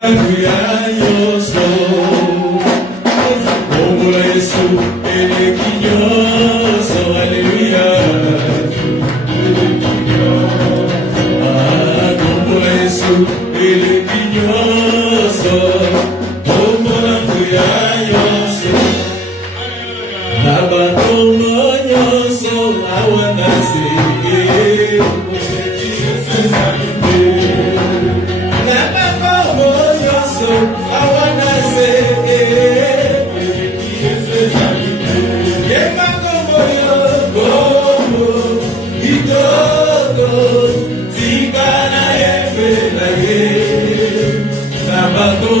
Hallelujah, yo soy. Como Jesús, ele que yo soy. Aleluya. Como Jesús, ele que yo soy. Como Hallelujah, yo soy. Naba como yo soy, I wanna say, Jesus, I wanna say, yeah, my como, Idogo, Tigana, Efelaye, Nabato,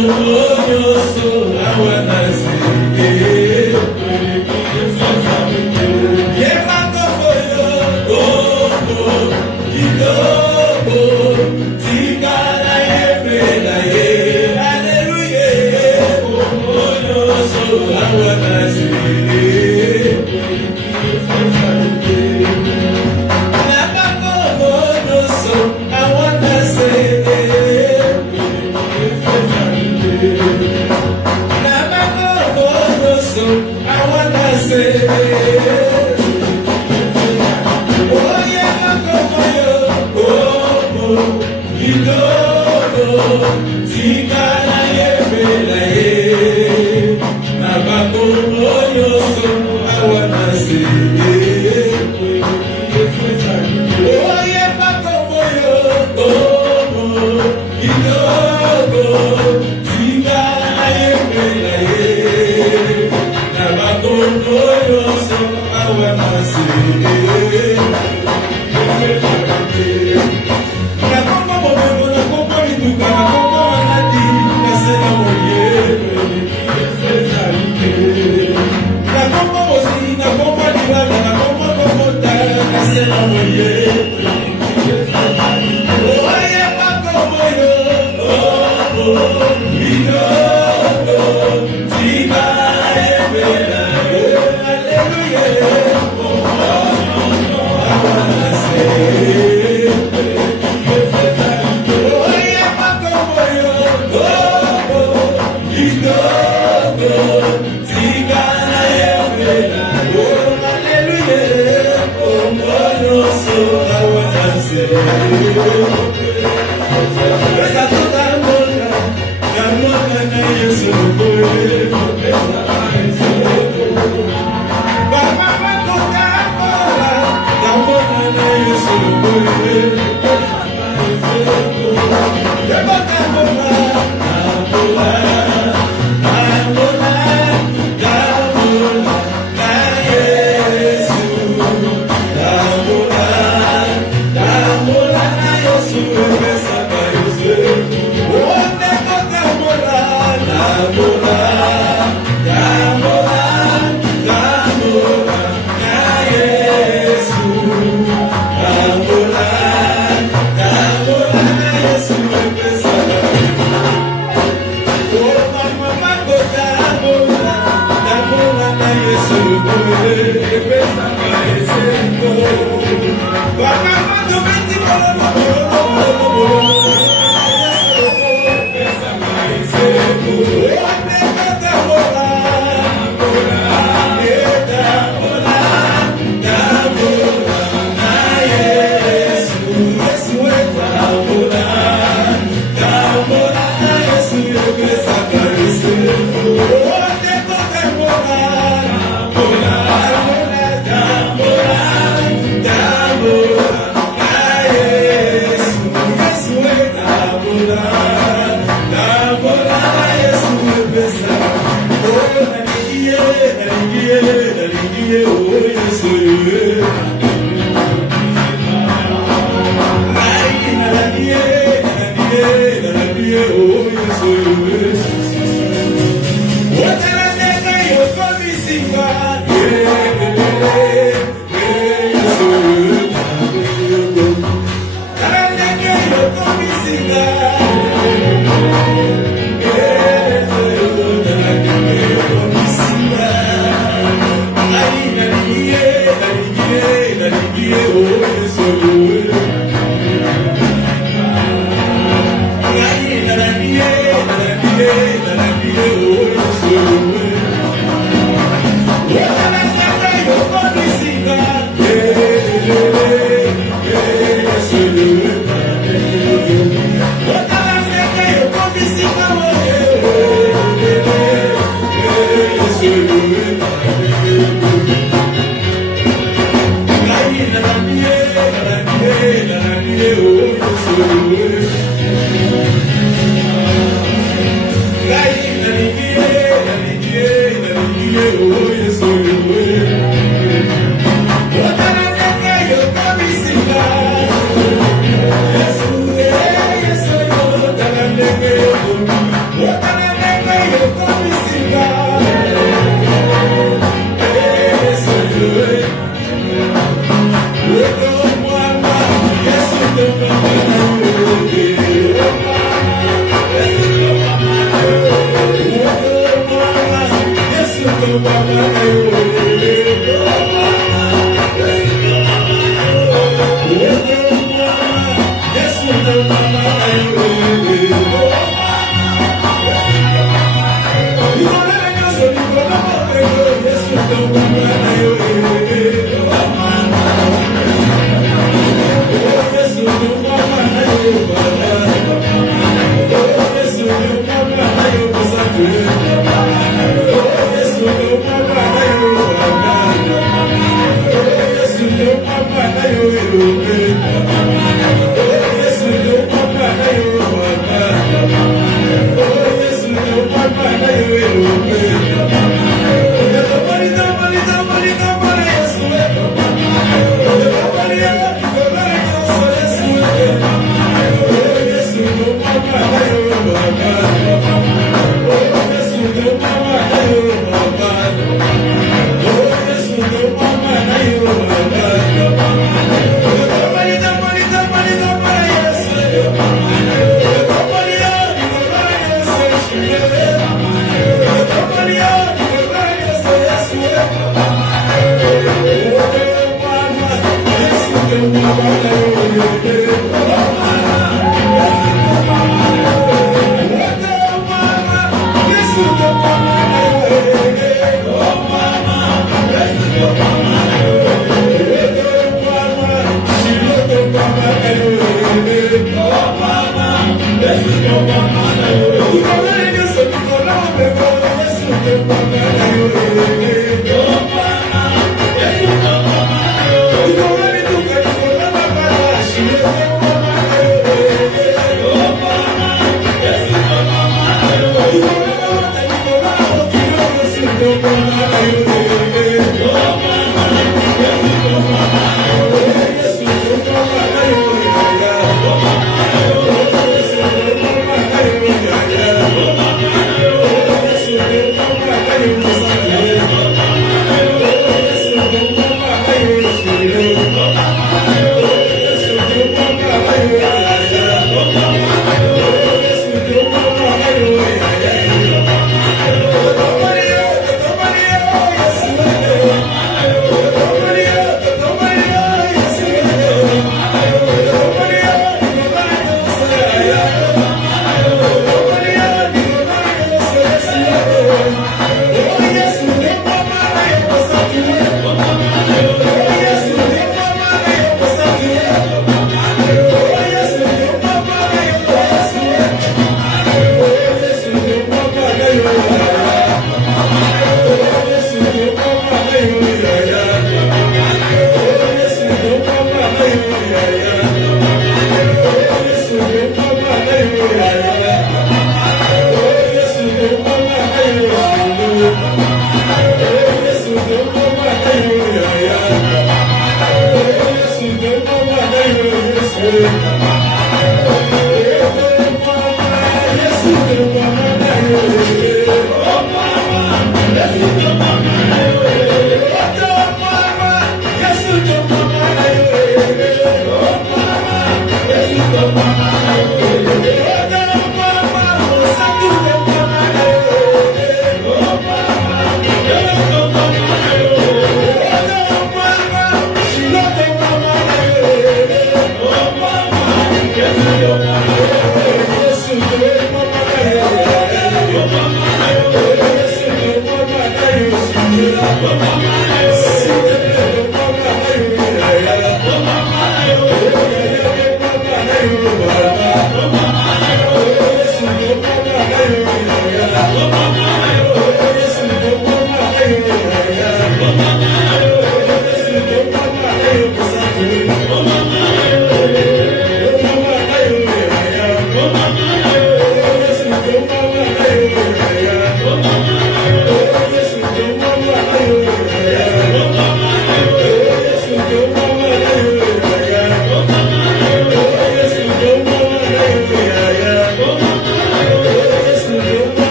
Yoso, I wanna say, yeah, my como, Idogo, Tigana, Efelaye. I wanna see oh yeah, you know, Tigana, I wanna see. Oh yeah,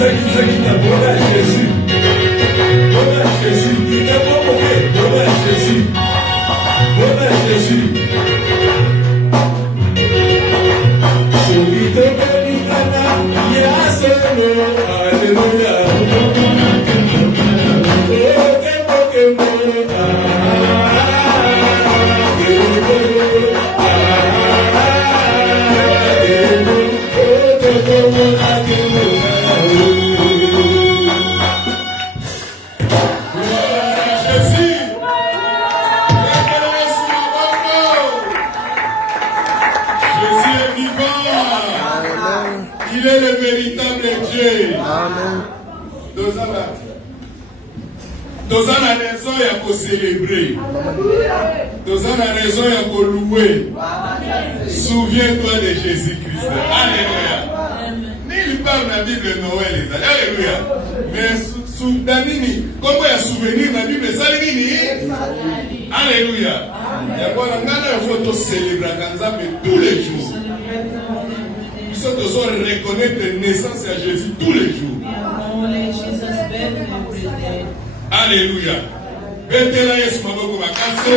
Donne à Jésus. Donne à Jésus. Il t'a pas manqué. Donne à Jésus. Donne à Jésus. Subito Belitana, Yaseno, Alléluia. Il est le véritable Dieu. Amen. Toza na raison ya ko célébrer. Toza na raison ya ko louer. Souviens-toi de Jésus-Christ. Alléluia. Nulle part dans la Bible Noël. Alléluia. Mais Danini, comment il y a souvenir dans la Bible ça nini? Alléluia. Il y a quoi il faut célébrer tous les jours. Nous devons reconnaître la naissance à Jésus tous les jours. Alléluia. Betela Yesu maboko makasi.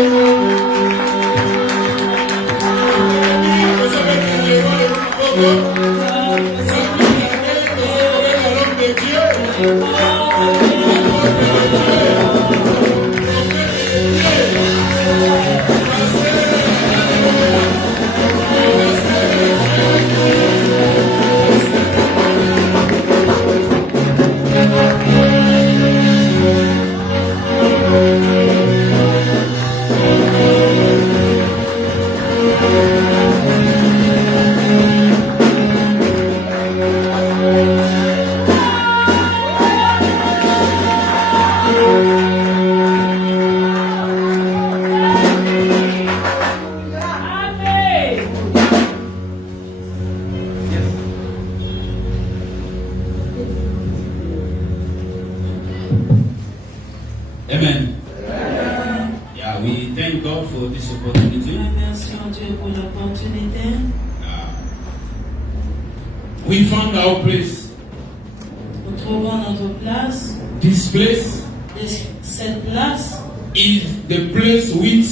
Amen. Yeah, we thank God for this opportunity. Merci à Dieu pour l'opportunité. We found our place. Nous trouvons notre place. This place Cette place, is the place which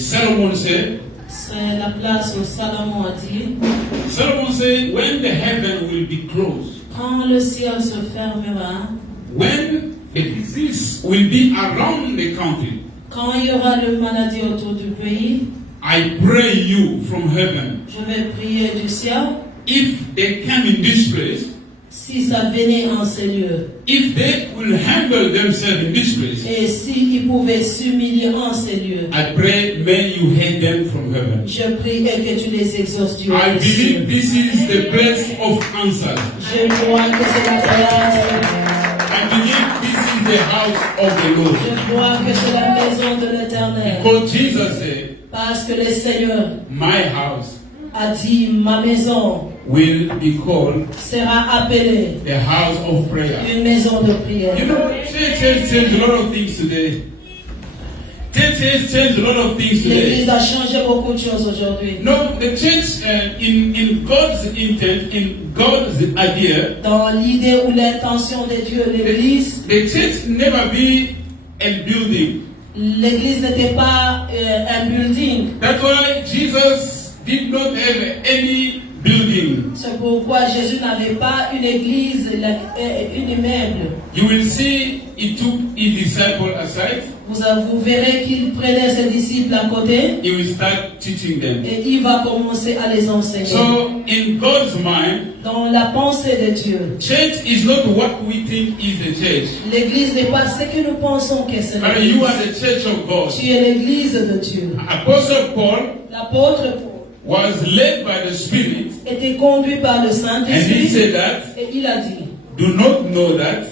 Solomon said. c'est la place où Salomon a dit, Solomon said, when the heaven will be closed, quand le ciel se fermera, when the disease will be around the country, quand il y aura de maladies autour du pays, I pray you from heaven, je vais prier du ciel. if they come in this place, Si ça venait en ces lieux, if they will humble themselves in this place, et s'ils pouvaient s'humilier en ces lieux, I pray may you hate them from heaven. je prie et que tu les exauces du I haut du ciel. believe this is the place of answer. Je crois que c'est la place. I believe this is the house of the Lord. Je crois que c'est la maison de l'Éternel. Because Jesus said, Parce que le Seigneur my house a dit, ma maison will be called sera appelée the house of prayer. une maison de prière. You know, church has changed a lot of things today. Church has changed a lot of things L'Église today. a changé beaucoup de choses aujourd'hui. No, the church, in God's intent, in God's idea, Dans l'idée ou l'intention de Dieu, l'Église, the church never be a building. l'Église n'était pas un building. That's why Jesus did not have any building. C'est pourquoi Jésus n'avait pas une église, une immeuble. You will see he took his disciples aside. Vous verrez qu'il prenait ses disciples à côté He will start teaching them. et il va commencer à les enseigner. So, in God's mind, Dans la pensée de Dieu, church is not what we think is the church. l'église n'est pas ce que nous pensons que c'est But l'église. you are the church of God. Tu es l'église de Dieu. Apostle Paul L'apôtre Paul was led by the Spirit, était conduit par le and he Saint-Esprit said that, et il a dit, do not know that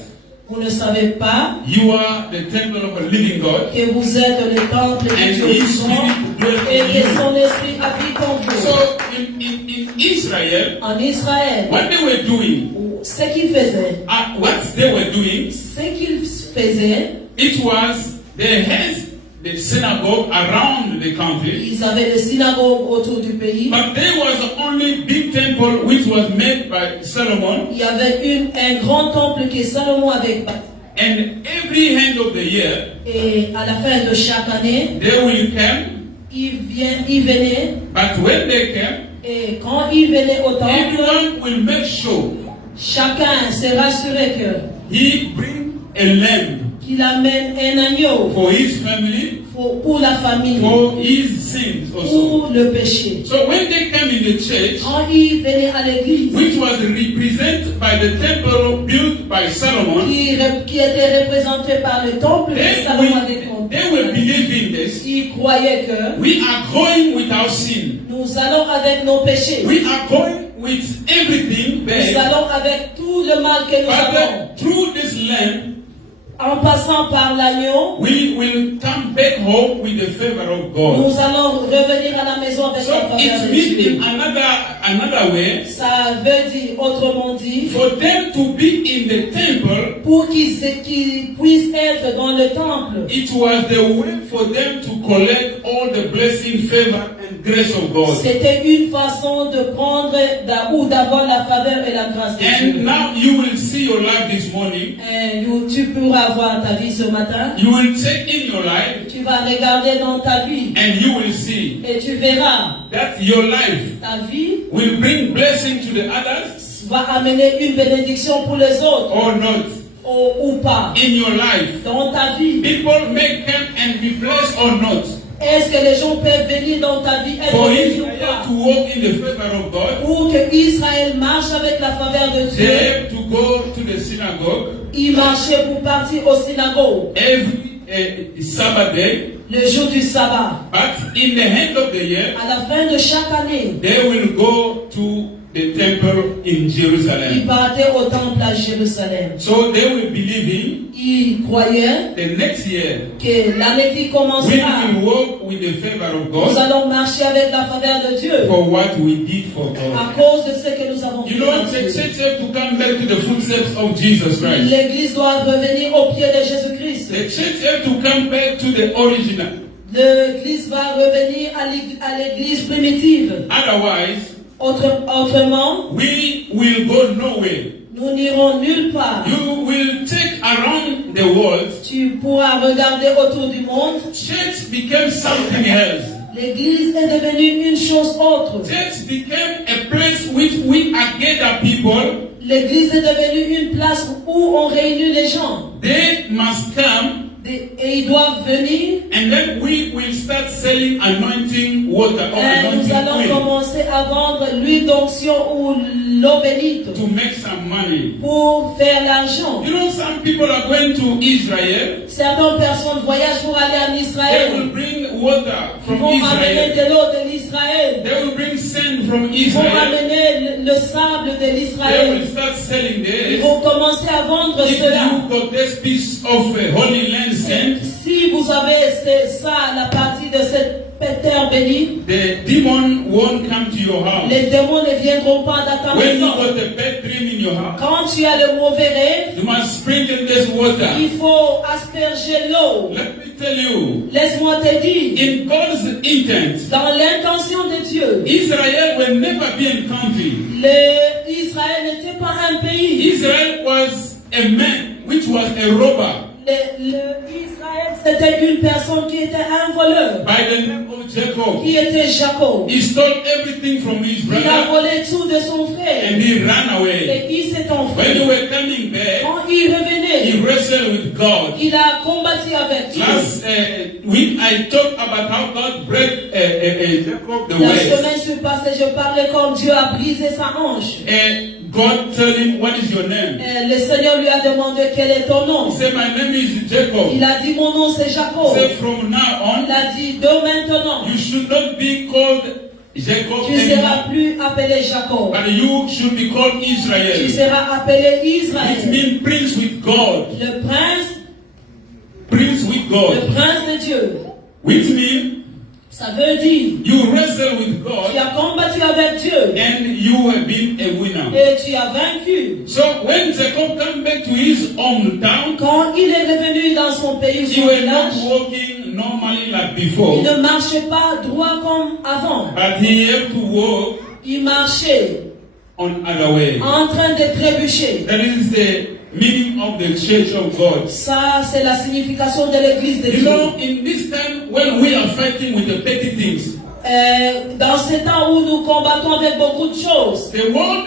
vous ne savez pas you are the temple of a living God, que vous êtes le temple and du Dieu his vivant Spirit dwells et in que you. son esprit habite en vous. So, in Israel, En Israël, what they were doing, ce qu'ils faisaient, what they were doing, ce qu'ils faisaient, it was they had the synagogue around the country. Ils avaient des synagogues autour du pays. But there was the only big temple which was made by Solomon. Il y avait un grand temple que Salomon avait bâti. And every end of the year, Et à la fin de chaque année, they will come. ils venaient. But when they came, Et quand ils venaient au temple, everyone will make sure chacun se rassurait que he bring a lamb qu'il amène un agneau for his family, pour la famille, for his sins also. pour le péché. So when they came in the church, Quand ils venaient à l'église, which was represented by the temple built by Solomon, qui était représenté par le temple que Salomon avait they will construit, believe in this. ils croyaient que We are going with our sin. nous allons avec nos péchés, We are going with everything nous there. allons avec tout le mal que nous avons. But through this lamb, En passant par l'agneau, we will come back home with the favor of God. nous allons revenir à la maison avec So la faveur it de means Dieu. in another way, Ça veut dire, autrement dit, for them to be in the temple, pour qu'ils puissent être dans le temple. it was the way for them to collect all the blessing, favor, and grace of God. C'était une façon de prendre ou d'avoir la faveur et la grâce de And Dieu. now you will see your life this morning. Et tu pourras voir ta vie ce matin. You will take in your life, Tu vas regarder dans ta vie and you will see et tu verras that your life ta vie will bring blessing to the others va amener une bénédiction pour les autres or not. ou pas. In your life, Dans ta vie, people may come and be blessed or not. est-ce que les gens peuvent venir dans ta vie être For bénis ou Israel pas? to walk in the favor of God, Pour que Israël marche avec la faveur de they Dieu, have to go to the synagogue il marchait pour partir au synagogue every Sabbath day. le jour du sabbat. But in the end of the year, À la fin de chaque année, they will go to the temple in il Jerusalem. partait au temple à Jérusalem. So they will believe in Il croyait the next year. que l'année qui We commencera, will walk with the favor of nous God allons marcher avec la faveur de Dieu for what we did for à God. cause de ce que nous avons You fait. know, en the Dieu. church have to come back to the footsteps of Jesus Christ. L'Église doit revenir au pied de Jésus-Christ. The church have to come back to the original. L'Église va revenir à l'Église primitive. Otherwise, Autrement, we will go nowhere. nous n'irons nulle part. You will take around the world. Tu pourras regarder autour du monde. Church became something else. L'Église est devenue une chose autre. Church became a place which we are gather people. L'Église est devenue une place où on réunit les gens. They must come, Et ils doivent venir. and then we will start selling anointing water or Et nous anointing allons oil commencer à vendre l'huile d'onction ou l'eau bénite to make some money. pour faire l'argent. You know, some people are going to Israel. Certaines personnes voyagent pour aller en They will Israël. bring water Ils from vont amener Israel. de l'eau de l'Israël. They will bring sand from Ils vont Israel. amener le sable de They l'Israël. will start selling Ils this. vont commencer à vendre If cela. you got this piece of Holy Land sand, Si vous avez ça, la partie de cette terre bénie, the demon won't come to your house. les démons ne viendront pas dans ta When you maison. got a bad dream in your house, Quand tu as le mauvais rêve, you must sprinkle this water. il faut asperger l'eau. Let me tell you, Laisse-moi te dire, in God's intent, dans l'intention de Dieu, Israel will never be a country. Israël n'était pas un pays. Israel was a man which was a robber Israël, c'était une personne qui était un voleur, by the name of Jacob. qui était Jacob. He stole everything from his Il a brother volé tout de son frère and he ran away. et il s'est When enfui. they were coming back, Quand il he revenait, wrestled with God. il a combattu avec Dieu. Last week I talked about how God broke Jacob the La waist. semaine passée, je parlais comme Dieu a brisé sa hanche. And God told him, what is your name? Le Seigneur lui a demandé quel est ton nom. He said, my name is Jacob. Il a dit mon nom c'est He Jacob. said, from now on, Il a dit de maintenant, you should not be called Jacob tu ne seras anymore, plus appelé Jacob. but you should be called Tu Israel, seras appelé which Israël. means prince with God. Le prince God. de Dieu. Which means Ça veut dire, you wrestle with tu God as combattu avec Dieu and you have been a winner. et tu as vaincu. So when Jacob came back to his hometown, Quand il est revenu dans son pays, he son was not village, walking normally like before. Il ne marchait pas droit comme avant. But he had to walk Il marchait on other way. en train de trébucher. That is the meaning of the Church of God. Ça, c'est la signification de l'église de You Dieu. know, in this time when we are fighting with the petty things, Dans ces temps où nous combattons avec beaucoup de choses, the world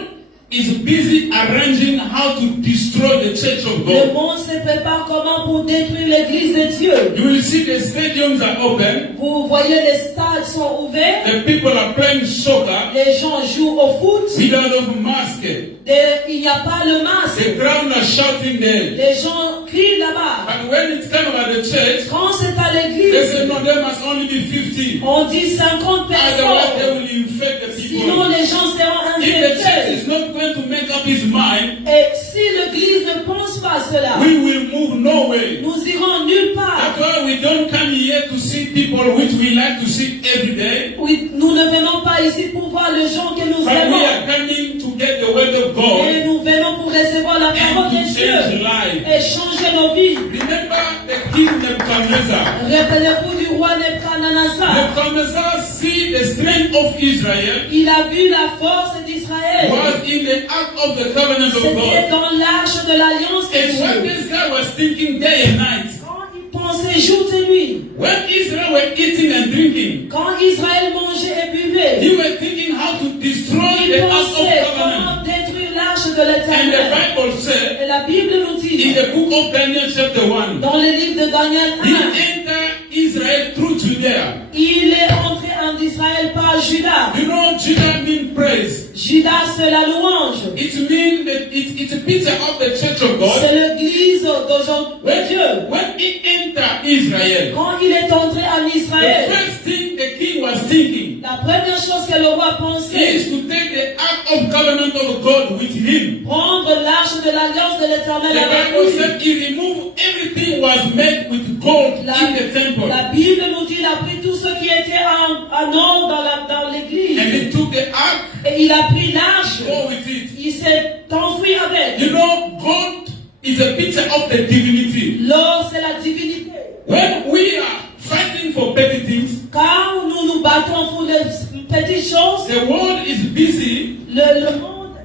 is busy arranging how to destroy the Church of le God. monde se prépare comment pour détruire l'église de Dieu. You will see the stadiums are open, Vous voyez, les stades sont ouverts, the people are playing soccer les gens jouent au foot, without a mask. il n'y a pas le masque, The crowd are shouting there. les gens crient là-bas. But when it's time about the church, Quand c'est à they l'église, say no, there must only be 50. on dit 50 Otherwise, they personnes, will infect the sinon people. les gens seront If the church infectés. is not going to make up its mind, Et si l'église ne pense pas cela, we will move nowhere. nous irons nulle part. That's why we don't come here to see people which we like to see every day. Oui, nous ne venons pas ici pour voir les gens que nous But we aimons. are coming to get the word of God Et nous venons pour recevoir la parole and de to change Dieu life. et changer nos vies. Remember the king Nebuchadnezzar. Rappelez-vous du roi Nebuchadnezzar. Nebuchadnezzar see the strength of Israel Il a vu la force d'Israël. was in the ark of the covenant of C'était God. dans l'arche de l'alliance de And what Dieu. this guy was thinking day and night, Quand il pensait jour et nuit, when Israel were eating and drinking, quand Israël mangeait et buvait, he was thinking how to destroy il the ark of pensait covenant. comment détruire l'arche de And the l'Éternel. Bible said Et la Bible nous in dit, the book of Daniel chapter 1, dans le livre de Daniel he 1, entered Israel through Judea. il est entré en Israël par Judas. You know, Judah means praise. Judas, c'est la louange. It means that it's a picture of the church of God. C'est l'église d'aujourd'hui de Dieu. When he entered Israel, Quand il est entré en the Israël, first thing the king was thinking la première chose que le roi is pensait, to take the ark of covenant of God with him. prendre l'arche de l'alliance de The l'Éternel avec Bible lui. said he removed everything was made with gold in the temple. La Bible nous dit qu'il a pris tout ce qui était en or dans l'église. And he took the ark, Et il a pris l'arche. go with it. Il s'est enfui avec. You know, gold is a picture of the divinity. L'or, c'est la divinité. When we are fighting for petty things, Quand nous nous battons pour les petites choses, the world is busy. le monde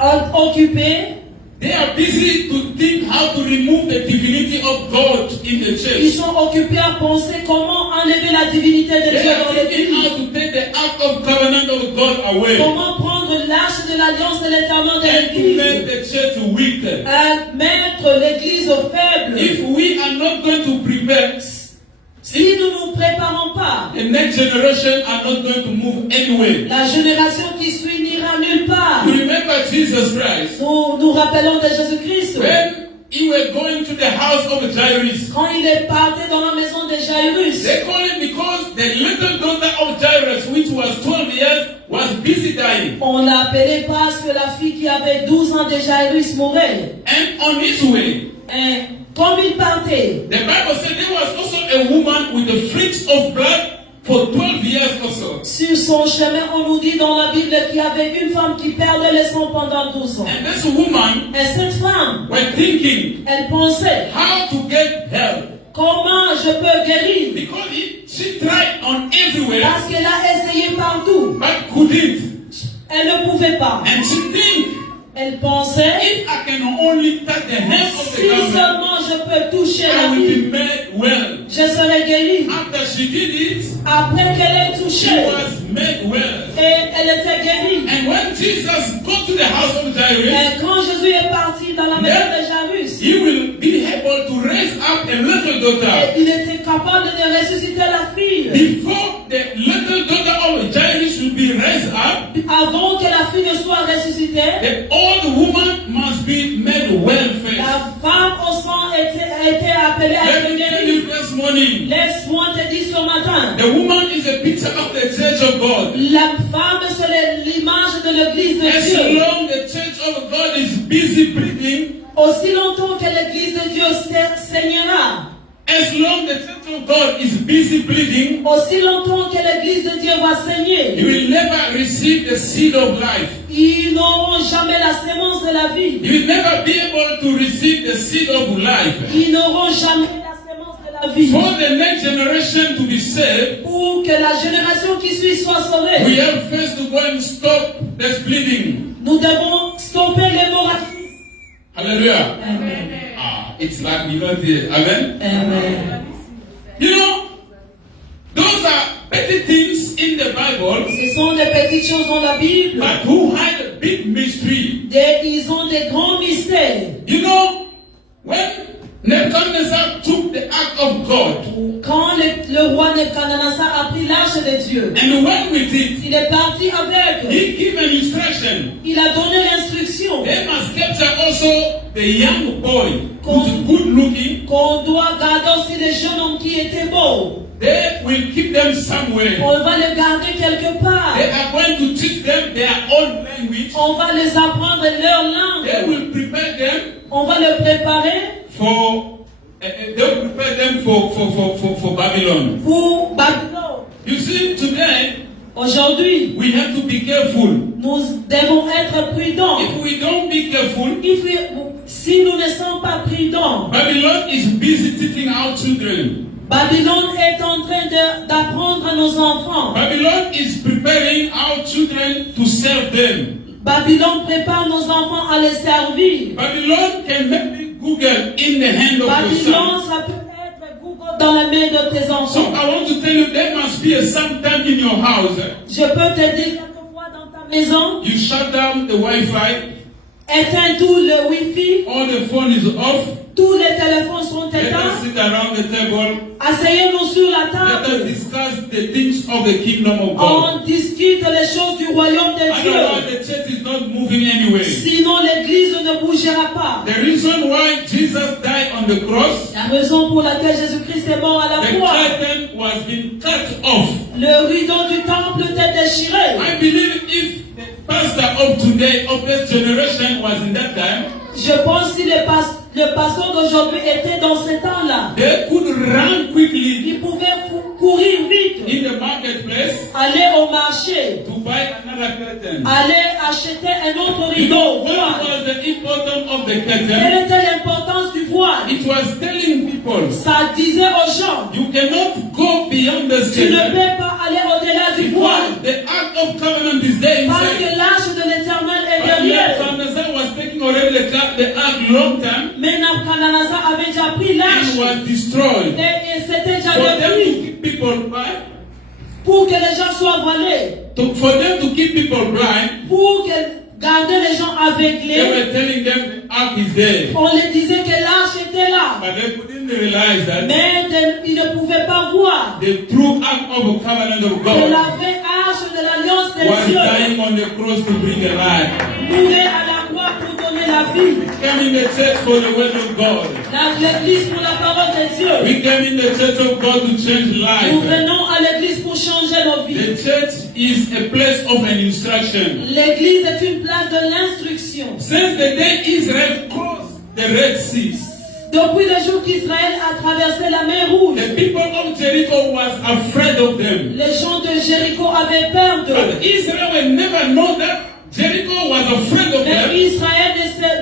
est occupé. They are busy to think how to remove the divinity of God in the Ils church. sont occupés à penser comment enlever la divinité de They Dieu are dans thinking l'église. how to take the ark of covenant of God away Comment prendre l'arche de l'alliance de l'éternel de and to make l'église. the church weak. À mettre l'église au faible. If we are not going to prepare, Si nous ne nous préparons pas, the next generation are not going to move anywhere. la génération qui suit n'ira nulle part. You remember Jesus Christ Nous rappelons de Jésus-Christ. when he was going to the house of Jairus. Quand il est parti dans la maison de Jairus, They call him because the little daughter of Jairus, which was 12 years, was busy dying. on l'a appelé parce que la fille qui avait 12 ans de Jairus mourait. And on his way, Et comme il partait, the Bible said there was also a woman with the flakes of blood for 12 years also. sur son chemin, on nous dit dans la Bible qu'il y avait une femme qui perdait le sang pendant 12 ans. And this woman Et cette femme, was thinking elle pensait, how to get help. comment je peux guérir? Because she tried on everywhere, Parce qu'elle a essayé partout. but couldn't. Elle ne pouvait pas. And she think, Elle pensait, if I can only touch the hem of si the garment, seulement je peux toucher I la will vie, be made well. je serai guérie. After she did it, Après qu'elle ait she touché, was made well. et elle était guérie. And when Jesus go to the house of Jairus, Et quand Jésus est parti dans la maison de Jairus, he will be able to raise up a little daughter. il était capable de ressusciter la fille. Before the little daughter of Jairus will be raised up, Avant que la fille ne soit ressuscitée, the old woman must be made well first. la femme au sang a été appelée à Let être me tell guérie. you this morning, Laisse-moi te dire ce matin, the woman is a picture of the church of God. la femme c'est l'image de l'église de As Dieu. long the church of God is busy breathing, Aussi longtemps que l'église de Dieu saignera, as long the church of God is busy bleeding, aussi longtemps que l'église de Dieu va saigner, you will never receive the seed of life. ils n'auront jamais la sémence de la vie. You will never be able to receive the seed of life. Ils n'auront jamais la sémence de la vie. For the next generation to be saved, Pour que la génération qui suit soit sauvée, we have first to go and stop this bleeding. nous devons stopper l'hémorragie. Hallelujah. Amen. It's like we not here. Amen. Amen. You know, those are petty things in the Bible, Ce sont des petites choses dans la Bible. but who hide a big mystery. Ils ont des grands mystères. You know, when Nebuchadnezzar took the ark of God Quand le roi Nebuchadnezzar a pris l'arche de Dieu, and went with it, il est parti avec. he gave an instruction. Il a donné l'instruction They must capture also the young boy who's good looking. qu'on doit garder aussi les jeunes hommes qui étaient beaux. They will keep them somewhere. On va les garder quelque part. They are going to teach them their own language. On va les apprendre leur langue. They will prepare them On va les préparer for Babylon. pour Babylone. You see, today Aujourd'hui, we have to be careful. nous devons être prudents. If we don't be careful, Si nous ne sommes pas prudents, Babylon is busy teaching our children. Babylone est en train d'apprendre à nos enfants. Babylon is preparing our children to serve them. Babylone prépare nos enfants à les servir. Babylon can maybe Google in the hand of your Babylone, son. ça peut être Google dans la main de tes So enfants. I want to tell you, there must be a sometime in your house. Je peux te dire quelquefois dans ta maison, You shut down the Wi-Fi, éteins tout le Wi-Fi, all the phone is off. tous les téléphones sont Let us éteints. sit around the table. Asseyez-nous sur la Let us table. discuss the things of the kingdom of God. On discute les choses du royaume de Dieu. Otherwise, the church is not moving anyway. Sinon, l'église ne bougera pas. The reason why Jesus died on the cross, La raison pour laquelle Jésus-Christ est mort à la the croix, curtain was being cut off. le rideau du temple était déchiré. I believe if the pastor of today, of this generation, was in that time, Je pense que si le pasteur d'aujourd'hui était dans ce temps-là, they could run quickly il pouvait courir vite, in the marketplace aller au marché, to buy another curtain. aller acheter un autre You know rideau. what Voile. was the importance of the Quelle curtain? était l'importance du voile? It was telling people, Ça disait aux gens, you cannot go beyond the tu ne curtain. peux pas aller au-delà du voile. The Ark of Covenant is there Parce inside. que l'arche de l'Éternel est But derrière. Nebuchadnezzar was taking already the ark long time Mais Nebuchadnezzar avait déjà pris l'arche and was destroyed. et c'était déjà For them to détruit. keep people blind, Pour que les gens soient voilés, for them to keep people blind, pour garder les gens they aveuglés, were telling them the ark is there. on leur disait que l'arche était là. But they couldn't realize that Mais ils ne pouvaient pas voir the true ark of the covenant of que God la vraie arche de l'alliance des was cieux dying on the cross to bring a life. mourait à la croix pour donner la vie. We came in the church for the word of God. L'église pour la parole de Dieu. We came in the church of God to change Nous life. venons à l'église pour changer nos vies. The church is a place of an instruction. L'église est une place de l'instruction. Since the day Israel crossed the Red Sea, Depuis le jour qu'Israël a traversé la mer Rouge, the people of Jericho was afraid of them. les gens de Jéricho avaient peur d'eux. But Israel will never know that Jericho was afraid of Mais them. Israël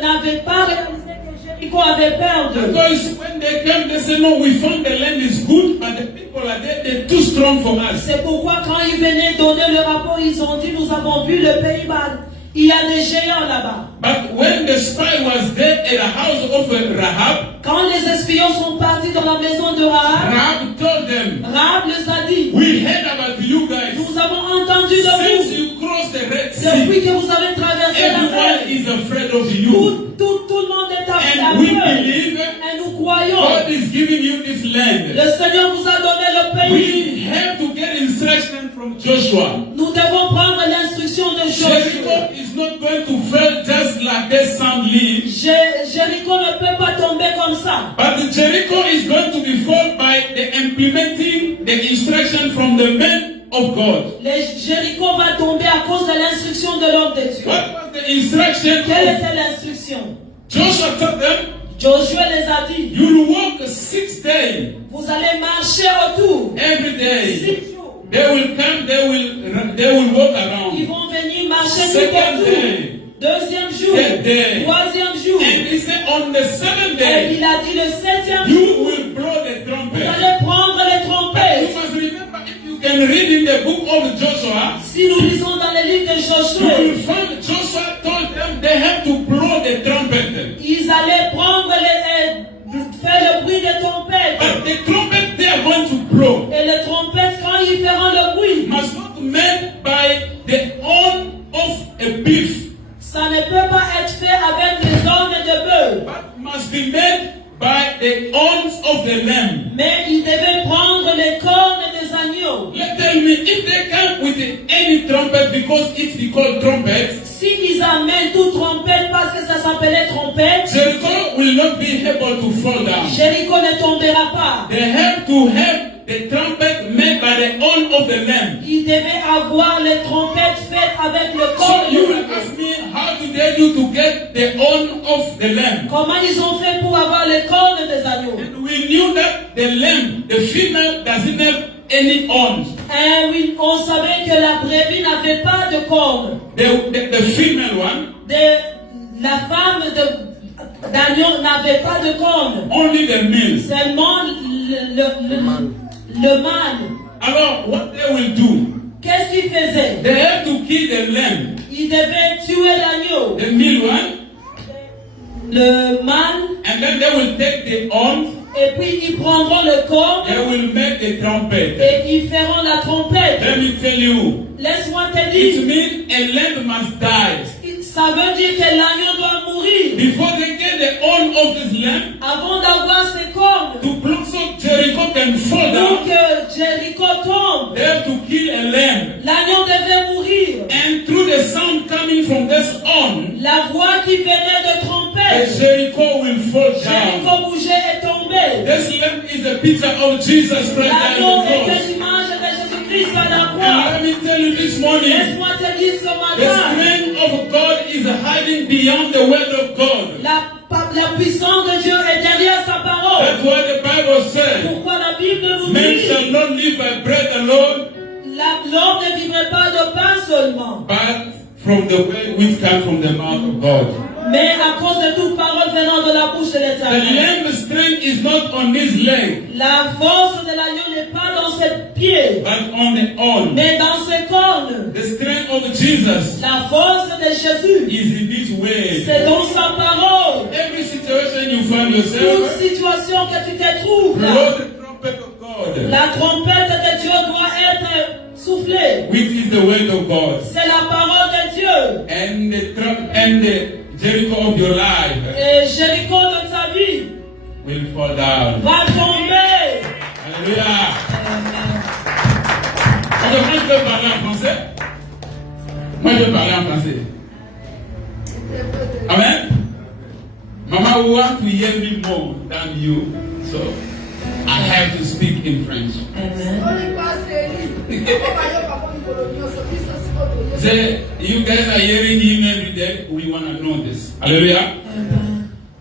n'avait pas réalisé que Jéricho avait peur d'eux. Because when they came, they said, no, we found the land is good, but the people are there, they're too strong for us. C'est pourquoi quand ils venaient donner le rapport, ils ont dit, nous avons vu le pays bas. Il y a des géants là-bas. But when the spy was there at the house of Rahab, Quand les espions sont partis dans la maison de Rahab, Rahab told them, Rahab les a dit, we heard about you guys. nous avons entendu de Since vous. you crossed the Red Sea, Depuis que vous avez traversé la everyone mer, is afraid of you. tout le monde est à And we peur. believe Et nous croyons, God is giving you this land. le Seigneur vous a donné le pays. We have to get instruction from Joshua. Nous devons prendre l'instruction de Josué. Jericho is not going to fall just like that soundly, Jéricho ne peut pas tomber comme ça. but Jericho is going to be fought by the implementing the instruction from the men of God. Jéricho va tomber à cause de l'instruction de l'homme de Dieu. What was the instruction? Quelle était l'instruction? Joshua told them, Josué les a dit, you will walk 6 days, vous allez marcher autour. every day. 6 jours. They will come, they will walk around. Ils vont venir marcher tout Second autour. day. Deuxième jour. Third day. Troisième jour. And he said, on the 7th Et day, il a dit le 7e you jour, will blow the vous trumpet. allez of Joshua, Si nous lisons dans le livre de you Josué, will find Joshua told them they have to blow the trumpet. ils allaient prendre faire le bruit des trompettes. But the trumpet they are going to blow Et les trompettes, quand ils feront le bruit, must not be made by the horn of a beef, ça ne peut pas être fait avec les horns de bœuf, but must be made by the horns of the lamb. mais ils devaient prendre les cornes des agneaux. Tell me, if they come with any trumpet because it's called trumpet, Si ils amènent toute trompette parce que ça s'appelait trompette, Jericho will not be able to fall down. Jéricho ne tombera pas. They have to have the trumpet made by the horn of the lamb. Ils devaient avoir les trompettes faites avec le So corps. you will ask me, how did they do to get the horn of the lamb? Comment ils ont fait pour avoir les cornes des agneaux? And we knew that the lamb, the female, doesn't have any horns. Eh oui, on savait que la brebis n'avait pas de cornes. The female one, La femme d'agneau n'avait pas de cornes. only the male. Seulement le mâle. Alors, what they will do? Qu'est-ce qu'il faisait? They have to kill the lamb. Il devait tuer l'agneau. The male one, Le mâle. and then they will take the horn, Et puis ils prendront le corps. they will make the trumpet. Et ils feront la trompette. Let me tell you, Laisse-moi te it dire. means a lamb must die. Ça veut dire que l'agneau doit mourir. Before they get the horn of this lamb, Avant d'avoir ses cornes. to block so Jericho can fall Pour down, que Jéricho tombe. they have to kill a lamb. L'agneau devait mourir. And through the sound coming from this horn, La voix qui venait de the trompette. Jericho will fall down. Jéricho bougeait et tombait. This lamb is a picture of Jesus Christ at L'agneau the était cross. l'image de Jésus-Christ à la And croix. let me tell you this morning, Laisse-moi te dire ce the matin. strength of God is hiding beyond the word of God. La puissance de Dieu est derrière sa parole. That's what the Bible says. Pourquoi la Bible nous Men dit shall not live by bread alone, l'homme ne vivrait pas de pain seulement, but from the word which comes from the mouth of God. mais à cause de toute parole venant de la bouche de The l'Éternel. lamb's strength is not on his leg, La force de l'agneau n'est pas dans ses pieds, but on the horn. mais dans ses cornes. The strength of Jesus La force de Jésus, is in this way. c'est dans sa parole. Every situation you find Toute yourself, situation que tu te trouves, blow the trumpet of God, la trompette de Dieu doit être soufflée. which is the word of God. C'est la parole de Dieu. And the Jericho of your life Et Jéricho de ta vie will fall down. va tomber. Alléluia. Alors, moi, je vais parler en français. Moi, je vais parler en français. Amen. Mama want to hear me more than you, so I have to speak in French. Say, you guys are hearing him every day. We want to know this. Alléluia.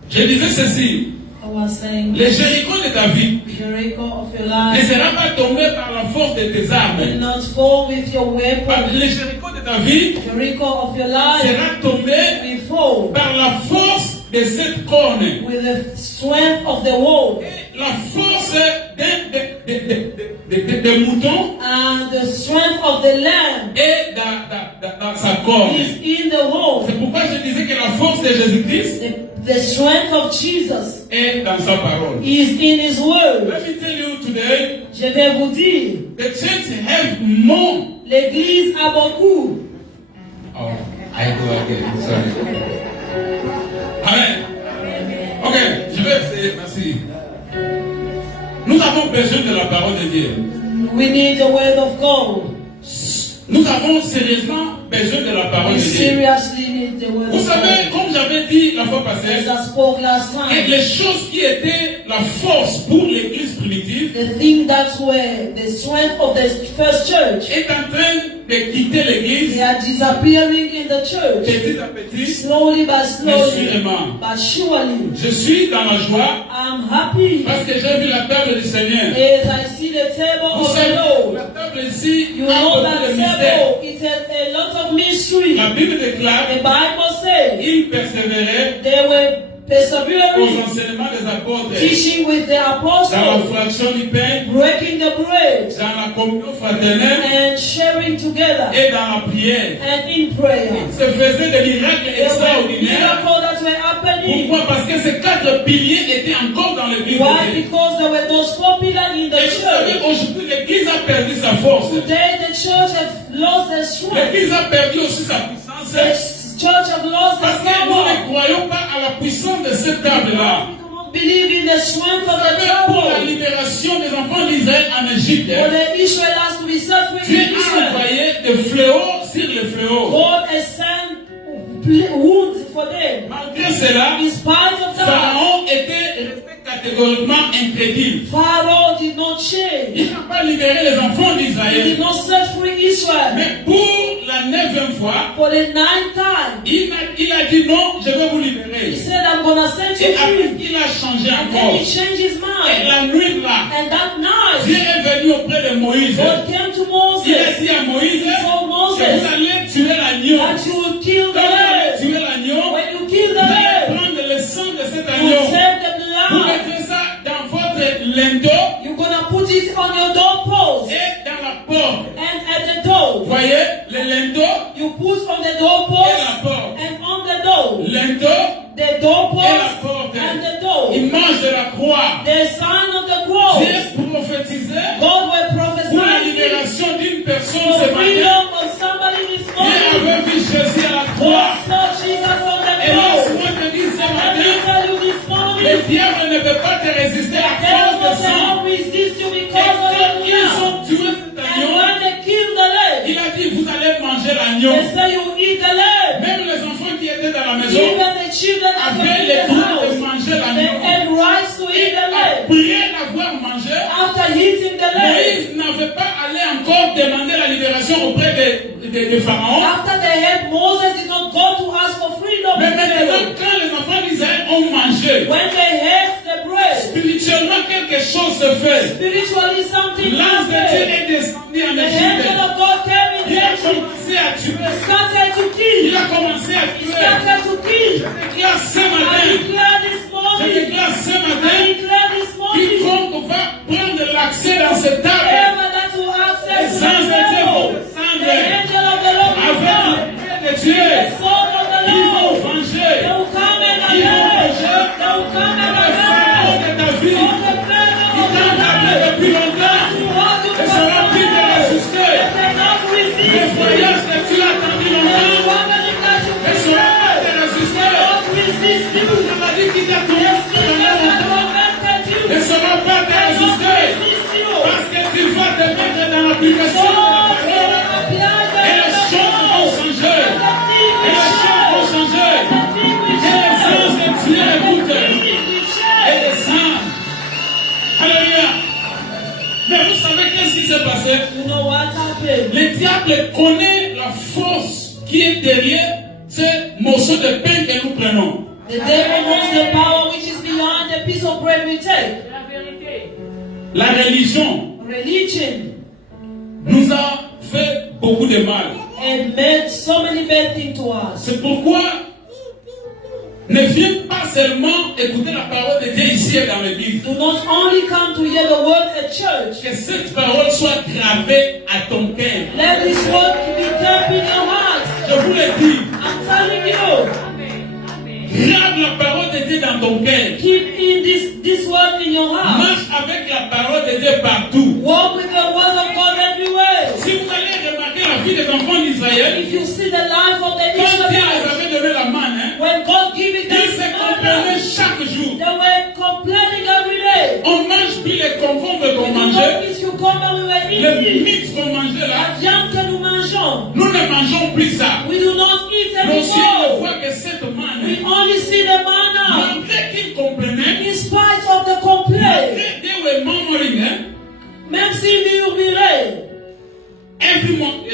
Je disais ceci. I was saying, Le Jéricho de ta vie Jericho of your ne life sera pas tombé par la force de tes will armes. not fall with your weapon. Le Jéricho de ta vie Jericho of your life sera tombé will fall par la force de cette corne. with the strength of the wall Et la force des moutons and the strength of the lamb est dans sa corne. is in the wall. C'est pourquoi je disais que la force de Jésus-Christ The strength of Jesus est dans sa parole. is in His word. Let me tell you today, Je vais vous dire, the church has more. l'Église a beaucoup. Oh, I go again. Sorry. Amen. Ok, je vais essayer. Merci. Nous avons besoin de la parole de Dieu. We need the word of God. Nous avons sérieusement besoin de la parole We de Dieu. seriously need the word Vous of savez, God. comme j'avais dit la fois passée, As I spoke last et time, les choses qui étaient la force pour l'église primitive the thing that were the strength of the first church, est en train de quitter l'église they are disappearing in the church. petit à petit. Slowly by slowly, sûrement. but surely, Je suis dans la joie I'm happy parce que j'ai vu la table du Seigneur. as I see the table Vous of the savez, Lord. la table ici You a know beaucoup that de mystères. table, it has a lot of mystery. La Bible déclare The Bible says qu'ils persévéraient they were persevering, enseignements des apôtres, teaching with the dans la apostles, fraction du pain, breaking the bread, dans la communion fraternelle and sharing together, et dans la prière. and in prayer. Se faisait des miracles There were extraordinaires. miracles that were happening. Pourquoi? Parce que ces 4 piliers étaient encore dans l'église. Why? Because there were those 4 pillars in the Et vous savez, church. aujourd'hui, l'église a perdu sa force. Today the church has lost their strength. L'église a perdu aussi sa puissance. The church has lost Parce their que nous power. ne croyons pas à la puissance de cette table-là. We do not believe in the strength Vous of the savez, pour la table. libération des enfants d'Israël en Égypte, For the Israelites to be set free Dieu in a Israel, envoyé des fléaux sur les fléaux. God has sent wounds for them. Malgré cela, In spite of that, Pharaon était resté catégoriquement incrédule. Pharaoh did not change. Il n'a pas libéré les enfants He d'Israël. did not set free Israel. Mais pour la 9e fois, For the 9th time, il a dit non, je vais vous he libérer. said, I'm going to set Et you après, free. il a changé And then encore. he changed his Et mind. la nuit là, And that night, Dieu est venu auprès de Moïse. God came to Il a Moses. dit à Moïse, He told que Moses vous allez tuer l'agneau. that you will kill the Quand vous allez lamb. tuer l'agneau, When you kill the vous allez lamb, prendre le sang de cet you will agneau. save the Vous blood. mettez ça dans votre linteau You're going to put it on your doorpost et dans la porte. and at the door. Vous voyez, le linteau You put on the et doorpost la porte. and on the door. Linteau The et la doorpost porte. and the door. Image de la croix. The sign of the cross. Dieu prophétisait God will pour la prophesy libération d'une personne the ce matin. freedom of somebody this Dieu morning. avait vu Jésus à la God croix. saw Jesus on the Et cross. laisse-moi te dire ce Let me matin, tell you this le morning, diable ne peut pas te résister à the cause de devil ça. cannot resist you Et because of quand the ils blood. ont tué cet And agneau, when they kill the lamb, il a dit, vous allez manger l'agneau. they say you eat the lamb. Même les enfants qui étaient dans la maison Even the children that were avaient in le the droit de house, manger they l'agneau. had rights to eat the lamb. Après l'avoir mangé, After eating the lamb, Moïse n'avait pas allé encore demander la libération auprès de Pharaon. after they had, Moses did not go to ask for freedom. Mais maintenant, quand les enfants d'Israël ont mangé, When they had the bread, spirituellement quelque chose se fait. spiritually something L'ange de Dieu happened. est descendu en The Égypte. angel of God came in Il a Egypt. commencé à tuer. Started to Il kill. a commencé à He tuer. started to kill. Je déclare ce I matin, declare this je morning. déclare ce I matin, declare this morning. quiconque va prendre l'accès dans cette table, Whoever that will access les to anges the de Dieu table, vont the descendre angel of the Lord will avec come. l'épée de Dieu. The sword of the Ils vont Lord. venger They will come and Ils vont avenge. venger They will come and le pharaon avenge. de ta vie. All the flavor Il of t'a the appelé Lord. depuis longtemps. To hold you Et ça va plus te résister. They cannot Le resist. voyage que tu as attendu The longtemps, traveling that you et ça va pas te prepared résister. cannot resist you. Il m'a dit qu'il t'a The tourné sickness that tormented you et ça va pas te cannot résister. resist you. Parce que tu vas te mettre dans l'application de la God will parole. apply the Et les choses vont changer. Et les choses vont changer. Et les anges de Dieu écoutent. Et les anges. Alléluia. Mais vous savez qu'est-ce qui s'est passé? You know what happened? Le diable connaît la force qui est derrière ces morceaux de pain que nous prenons. The devil knows the power which is behind the piece of bread we take. La religion Religion nous a fait beaucoup de mal. and made so many bad things to us. C'est pourquoi ne viens pas seulement écouter la parole de Dieu ici et dans l'église. Do not only come to hear the word at church. Que cette parole soit gravée à ton cœur. Let this word be kept in your heart. Je vous le dis, I'm telling you. grave la parole de Dieu dans ton cœur. Keep in this word in your heart. Marche avec la parole de Dieu partout. Walk with the word of God everywhere. Si vous allez remarquer la vie des enfants d'Israël, If you see the life of the quand Dieu les Israelites, avait donné la main, when God gave it ils se them comprenaient chaque jour. they were complaining every day. On mange plus les concombres qu'on We do mangeait. not miss you come and we were Les eating. mythes qu'on mangeait là, La viande que nous mangeons, nous ne mangeons plus ça. we do not eat Le ciel ne anymore. voit que cette manne. We only see the manna. Malgré qu'ils comprenaient, In spite of the complaint, malgré they were murmuring, même s'ils murmuraient,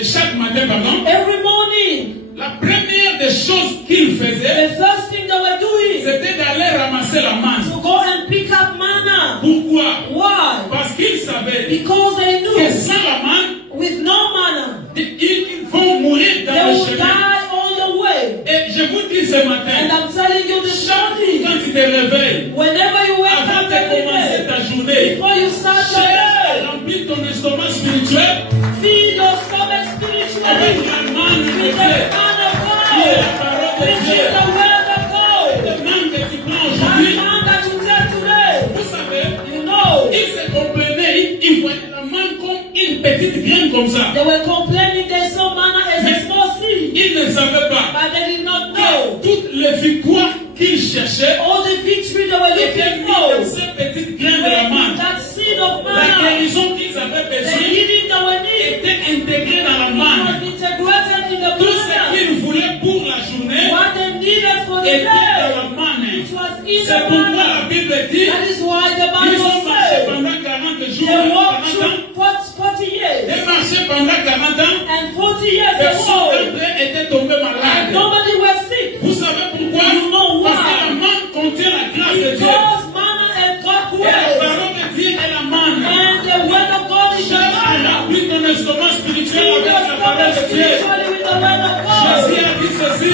chaque matin, pardon, every morning, la première des choses qu'ils faisaient, the first thing they were doing c'était d'aller ramasser la manne. to go and pick up manna. Pourquoi? Why? Parce qu'ils savaient Because they que knew sans la manne, with no manna, ils vont mourir dans they le will chemin. die on the way. Et je vous dis ce And matin, I'm telling you this chaque morning, fois quand tu réveilles, Whenever you wake avant up de every commencer day, ta journée, before you start your cherche day, à remplir ton estomac spirituel feed your stomach avec spiritually la manne de with the Dieu, man of qui est la God, parole de which Dieu. is the word of God. Le manne que tu prends That aujourd'hui, man that you take today, vous savez, you know, ils se comprenaient, ils voyaient la manne comme une petite graine comme ça. they were complaining they saw manna as a small seed, Ils ne savaient pas but they did not que know toutes les victoires qu'ils cherchaient all the victory they were étaient looking mises dans for. ces petites graines de la manne. That seed of La manna, guérison qu'ils avaient the besoin healing they were needing, était intégrée dans la was manne. integrated in the Tout ce manna. qu'ils voulaient pour la journée What they needed for the était dans day, la manne. it was in C'est the pourquoi manna. la Bible dit That is why the ils Bible ont marché says pendant 40 jours, they walked 40 ans. through 40 years, Ils marchaient pendant 40 ans. and 40 years Personne ago, d'entre eux était tombé and malade. nobody was sick. Vous savez pourquoi? You know why? Parce que la manne contient la grâce de Dieu. Because manna and God Et la grace, parole de Dieu est la manne. and the word of God is the Cherche à manna. remplir ton estomac spirituel Feed avec your la parole stomach de Dieu. spiritually with the word of God. Jésus a dit ceci.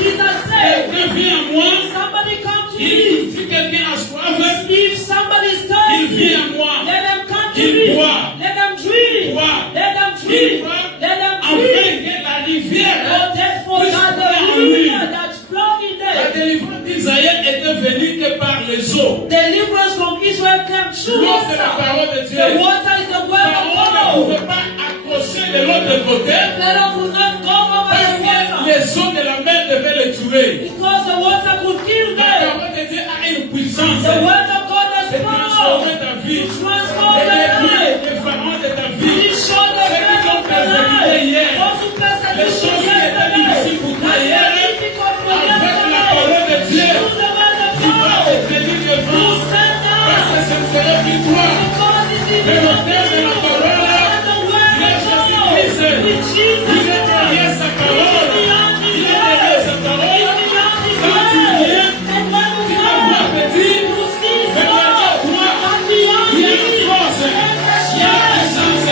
Jesus said, Quelqu'un vient à moi. somebody come to me. Si quelqu'un a soif, If somebody is il thirsty, vient à moi. let them come to Il me. boit. Let them drink. Boit. Let them Il drink. boit. Let them Afin drink. que la rivière, Oh, therefore, puisse that couler en the lui. river that's flowing La there, délivrance d'Israël était venue que par les eaux. deliverance from Israel came through L'eau, c'est la water. parole de Dieu. The water is the word of Pharaon ne God. pouvait pas accrocher de l'autre côté Pharaoh could not go over parce the que water les eaux de la mer devaient le tuer. because the water could kill La them. parole de Dieu a une puissance The word of God has de transformer power ta vie, to transform de the détruire life. les pharaons de ta He vie. showed the Ceux qui way t'ont of the persécuté life. hier, Those who les persecuted choses you qui étaient yesterday, difficiles pour toi that hier, were difficult for avec la yesterday, parole de Dieu, through the word of tu vas God, te tenir devant to stand parce que up, ce ne serait plus toi. because it is Mais not le Père de la parole, and the word il est of God, Jésus-Christ. with Jesus Il est derrière sa parole. beyond Il his est derrière sa word, parole. is beyond his Quand tu word, viens, and when you tu vas voir come, petit, you see his mais word, derrière toi, and beyond il y a him, une force, il y a une puissance.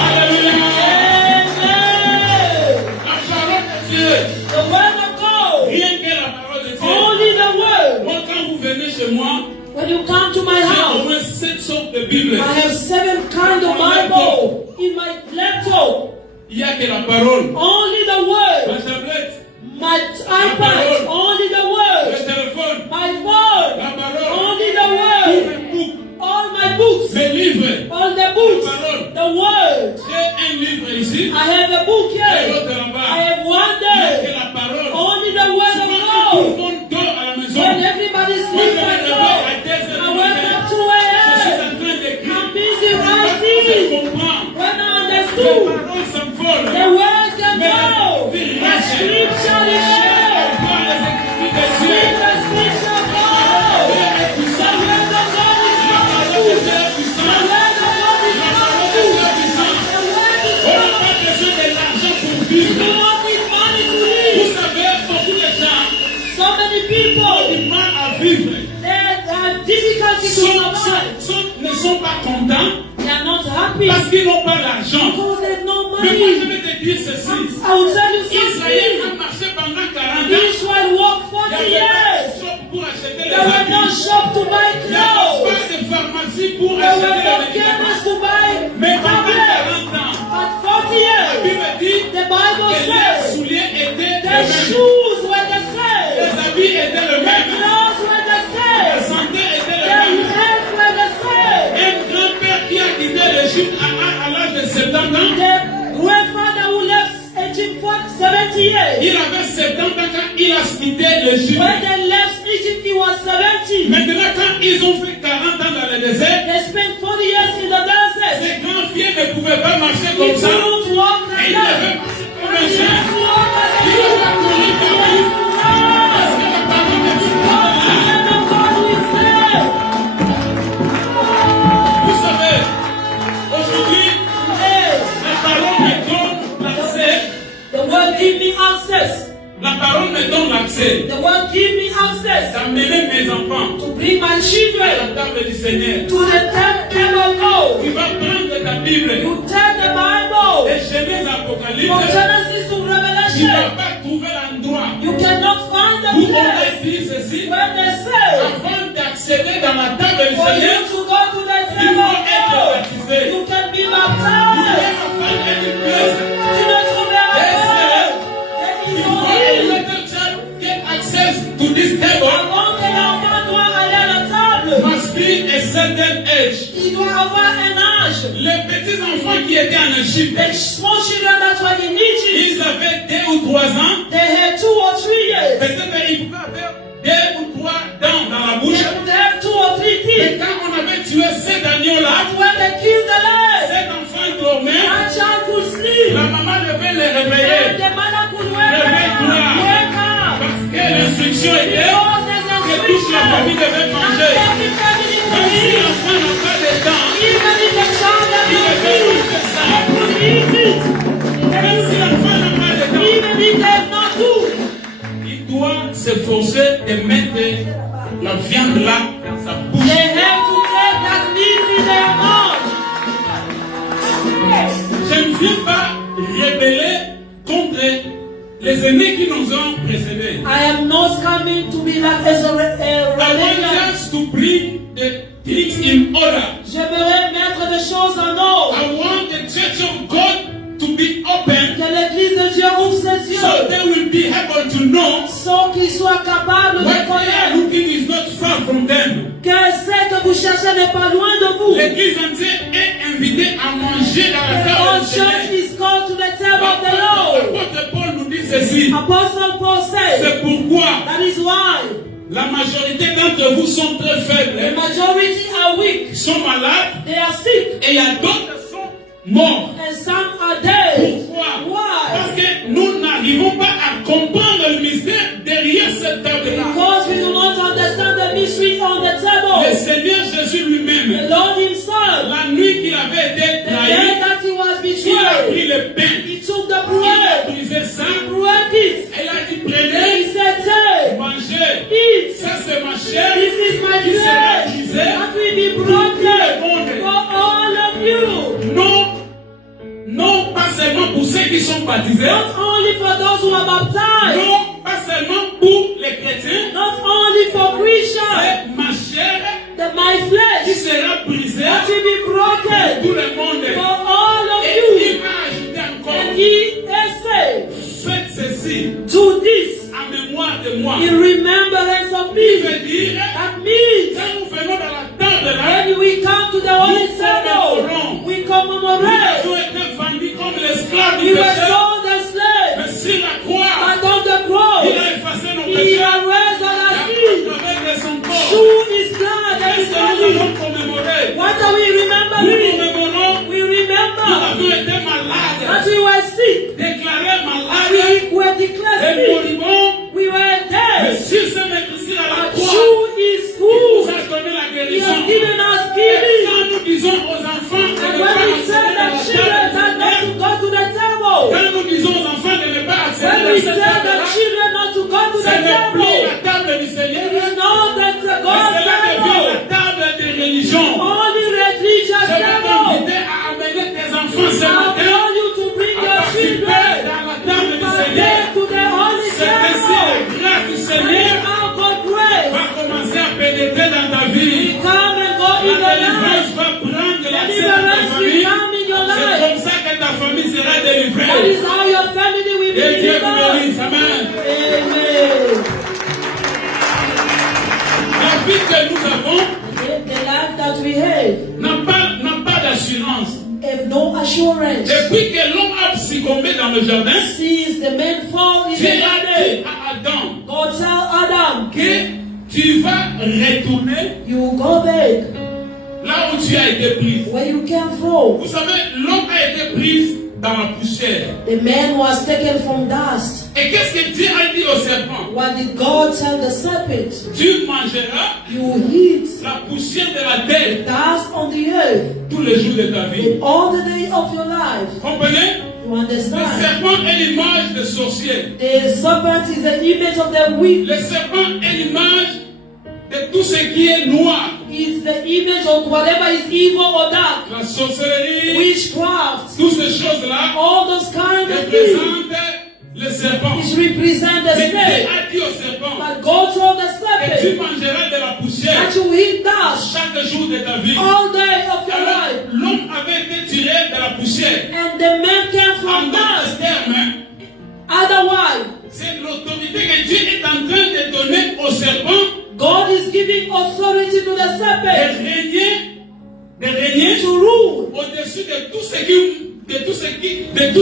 Alléluia. Amen. La parole de Dieu, The word of God, rien que la parole de Dieu. only the word. Moi, quand vous venez chez moi, When you come to my j'ai au house, moins 7 sortes de Bibles. I have 7 kinds of Bible in my laptop. Il n'y a que la parole. Only the Ma word. tablette, My iPad, only the le word. téléphone, My phone, la parole, only the tous word. mes boucs, All my books, mes livres. all the books, the word. J'ai un livre ici, I have a book et here. l'autre I là-bas. have one Il n'y a que there. la parole. Only the word of Souvent, quand tout le God. monde dort à la maison, When everybody sleeps, I wake up 2 je suis a.m. en train d'écrire. I'm busy Je writing. comprends. When I Les understood, paroles s'envolent. the words can go. The scripture is there. Voir les écritures de See Dieu. the scripture go. The word of God is powerful. The word of God is powerful. The word is On n'a powerful. pas besoin de l'argent pour You vivre. don't need money to Vous live. savez, beaucoup de gens So many ont people, du mal à vivre. they have difficulty to survive. Ne sont pas contents They are not happy parce qu'ils n'ont pas l'argent. because they have no Mais moi, je money. vais te dire ceci. I will tell you Israël something. a marché pendant 40 ans. Israel walked 40 Il n'y avait pas years. de shop pour acheter les There were no habits. shop to buy Il n'y avait clothes. pas de pharmacie pour There were acheter no les médicaments. chemists to buy Mais pendant tablets. 40 ans, At 40 la years, Bible dit the Bible que les says souliers étaient les the mêmes. shoes were the Les same. habits étaient les The mêmes. clothes were the La same. santé était The la même. health were the same. Un grand-père qui a quitté l'Égypte à l'âge de 70 ans, The grandfather who left Egypt for 70 years. il avait 70 ans quand il a quitté l'Égypte. When they left Egypt, he was 70. Maintenant, quand ils ont fait 40 ans dans le désert, They spent 40 years in the desert. ces grands filles ne pouvaient pas marcher He comme ça. couldn't walk Et like ils that. devaient marcher comme un He chien. had to walk as a Il man. n'a pas couru partout. Parce que la parole de Dieu God, est là. the word of God is there. Vous savez, aujourd'hui, Hey, la parole me donne l'accès. the word give me access. La parole me donne l'accès The word give me access d'amener mes enfants to bring my à la children table du Seigneur. to the table of God. Tu vas prendre ta Bible You take the Bible et Genèse from Apocalypse. Genesis to Tu ne vas Revelation. pas trouver l'endroit You cannot find the où on a place dit ceci. where they say accéder dans la table du For you Seigneur, to go to the il table faut of être God, baptisé. you can be Vous baptized. pouvez enfin être une place. Tu ne trouveras pas. There is Before no a need. little child get access to this table, Avant que l'enfant doit aller à la table, must be a certain age. il doit avoir un âge. Les petits enfants qui étaient en Égypte, The small children that were in Egypt, ils avaient 2 ou 3 ans. they had 2 or 3 years. Peut-être qu'ils pouvaient avoir 2 ou 3 dents dans la They bouche. had 2 or 3 Et teeth. quand on avait tué cet agneau-là, And when they killed the lamb, cet enfant dormait, that child could sleep. la maman devait les And réveiller. the mother could wake up. Parce que l'instruction était Because there's a que toute la famille devait manger. every family Même could si eat. l'enfant n'a pas de dents, Even if the child il doesn't devait eat, manger ça. they could eat it. Même si l'enfant n'a pas de dents, Even if they have not food, il doit s'efforcer de mettre la viande là dans sa bouche. they have to take that meat in their mouth. Je ne viens pas rebeller contre les aînés qui nous ont précédés. I am not coming to be like as a I want religion. us to bring the things in order. J'aimerais mettre des choses en ordre. I want the church of God to be open Que l'église de Dieu ouvre ses so yeux. they will be able to know Sans qu'ils soient capables de what they are connaître looking is not far from them. que ce que vous cherchez n'est pas loin de vous. L'église entière est invitée à manger dans la The table whole du church Seigneur. is called to the table of the Lord. L'apôtre Paul nous dit ceci. Apostle Paul said, C'est pourquoi that is why la majorité d'entre vous sont très the faibles, majority are weak. sont malades, They are sick. et il y a d'autres qui sont morts. And some are dead. Pourquoi? Why? Parce que nous n'arrivons pas à comprendre le mystère derrière cette table-là. Because we do not understand the mystery on the Le table. Seigneur Jésus The lui-même, Lord himself, la nuit qu'il avait été the day trahi, that he was il a pris betrayed, le pain, he took the il a bread, brisé ça, broke it, et il a dit and he prenez, said, take, mangez, eat. ça c'est ma chair, This is my qui sera flesh brisée. that will be broken for all of you. Non, non pas seulement pour ceux qui sont baptisés, Not only for those who are baptized, non pas seulement pour les chrétiens, not only for Christians, c'est ma chair that my qui flesh sera brisée that will be pour broken tout le monde. for all of Et you. il m'a ajouté encore, And he has said, faites ceci do this en mémoire de moi. in remembrance of Il me. veut dire, That means quand nous venons dans la table là, when we come to the Holy nous Table, commémorons. we Nous commemorate. avons été vendus comme l'esclave We du were péché, sold as slaves, mais sur la croix, but on the il cross, a effacé nos he péchés. arose on our sin. Avec son corps. Through his blood and Qu'est-ce his que nous body. allons commémorer? What are we Nous remembering? commémorons, We nous remember avons été malades, that we were sick. déclarés malades, We were et declared sick. moribonds. We were Mais dead. sur ce Christ à la But croix, through his il nous food, a donné la he guérison. has given us Et healing. quand nous disons aux enfants de And ne when pas we say accéder à that la children table are not to go to the table, quand nous disons aux enfants de ne pas accéder when à we cette say that table-là, children not to go to ce the n'est plus table, la table du Seigneur, it is not that the mais God's cela devient la table, table des religions. only religious Je vais table. t'inviter à amener tes enfants ce I matin want you to bring à your participer children dans la table du to Seigneur. to the Holy C'est ainsi table. la grâce du And Seigneur our God grace va commencer à pénétrer dans ta vie. come and go in La your délivrance life. va prendre l'accès dans ta Deliverance will famille. come in your C'est life. comme ça que ta famille sera That délivrée. is how your family will be Et Dieu vous delivered. bénisse. Amen. Amen. La vie que nous avons The life that we have n'a pas d'assurance. have no assurance. Depuis que l'homme a succombé dans le jardin, Since the man fall in Dieu the a dit garden, à Adam God tell Adam, que tu vas retourner you go back là où tu as été pris. where you came from. Vous savez, l'homme a été pris dans la poussière. The man was taken from dust. Et qu'est-ce que Dieu a dit au serpent? What did God tell the serpent? Tu mangeras You eat la poussière de la terre dust on the earth tous les jours de ta vie. in all the days of your life. Comprenez? You Le understand? serpent est l'image de sorcier. The serpent is the image of the witch. Le serpent est l'image de tout ce qui est noir. It's the image of whatever is evil or dark. La sorcellerie, Witchcraft. toutes ces choses-là All those kind of things. représentent le serpent. It represents the Mais Dieu snake. a dit au serpent But God told the que tu serpent mangeras de la poussière that that you eat dust chaque jour de ta vie. all day of your Alors, life. l'homme avait été tiré de la poussière. And the man came En from d'autres dust. termes, Otherwise, c'est l'autorité que Dieu est en train de donner au serpent God is giving authority to the de serpent régner to rule au-dessus de tout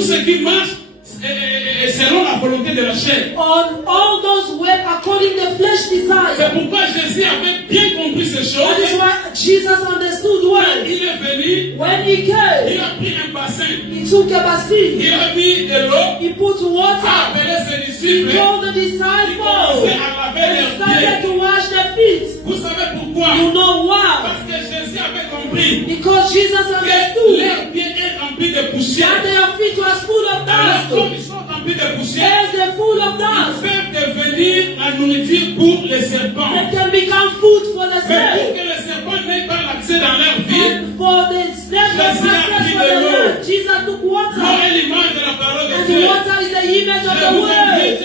ce qui marche selon la volonté de la chair. on all those work according to flesh C'est desire. pourquoi Jésus avait bien compris ces That is choses. why Jesus understood Quand well. il est venu, When he il came, a pris un bassin, he took a basin, il a mis de l'eau, he put a water, appelé ses he disciples, told the il disciples, commençait à laver and leurs started pieds. to wash their feet. Vous savez pourquoi? You know why? Parce que Jésus avait compris Because Jesus que understood leurs pieds est rempli de that poussière. their feet was full of Alors comme dust. ils sont remplis de poussière, As they're full of ils dust, peuvent devenir la nourriture pour les serpents. they can become food for the Mais pour snake. que les serpents n'aient pas l'accès dans leur vie, And for the snake to access for the land, Jesus took l'eau water. est l'image de la parole de And Dieu. the water is the image of Je the vous word. invite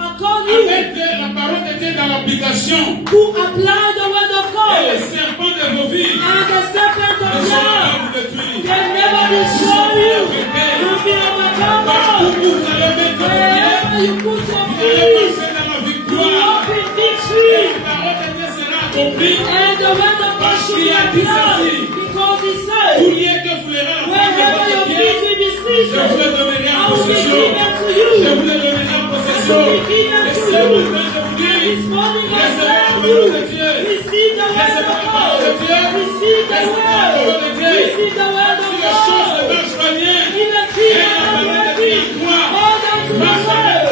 I call à you mettre la parole de Dieu dans l'application. to apply the word of Et God. les serpents de vos vies And the serpent ne of seront pas God vous détruire. can never destroy you. You'll be overcome. Partout où vous allez mettre vos pieds, Wherever you put your vous allez feet, passer dans la you victoire. walk in Et victory. la parole de Dieu sera accomplie. And the word of God should be applied. Because he Où said, il y a que fleurira la wherever de your votre feet pied, will be je vous le seated, donnerai en I will be possession. given to Je you. vous le donnerai en possession. I will be given Et to ce you. matin, je vous dis, This morning I recevez la tell parole de you, Dieu. receive the word of God. Receive the word. Receive the word of Si les choses ne God. marchent pas bien, Even things that are working, hold on to the word.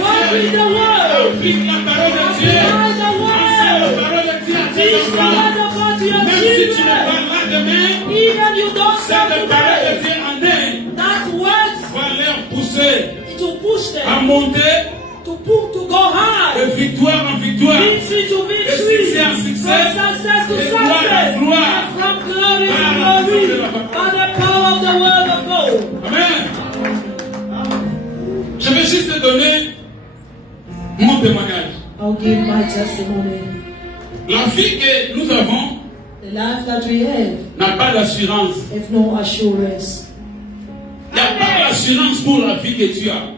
Walk with the word. applique la parole de Dieu. Apply the Enseigne la word. parole de Dieu à tes Teach the enfants. word of God to your Même si tu n'es children. pas là demain, Even you don't serve cette parole de today. Dieu en est That words va leur pousser to push à them, monter to go high. de victoire en victoire. Victory to victory. succès en succès. From success to De gloire en success. gloire. And from glory Par to la glory. puissance de la parole. By the power of the word of God. Amen. Je vais juste te donner mon témoignage. I'll give my testimony. La vie que nous avons The life that we have n'a pas d'assurance. have no assurance. Il n'y a pas d'assurance pour la vie que tu as.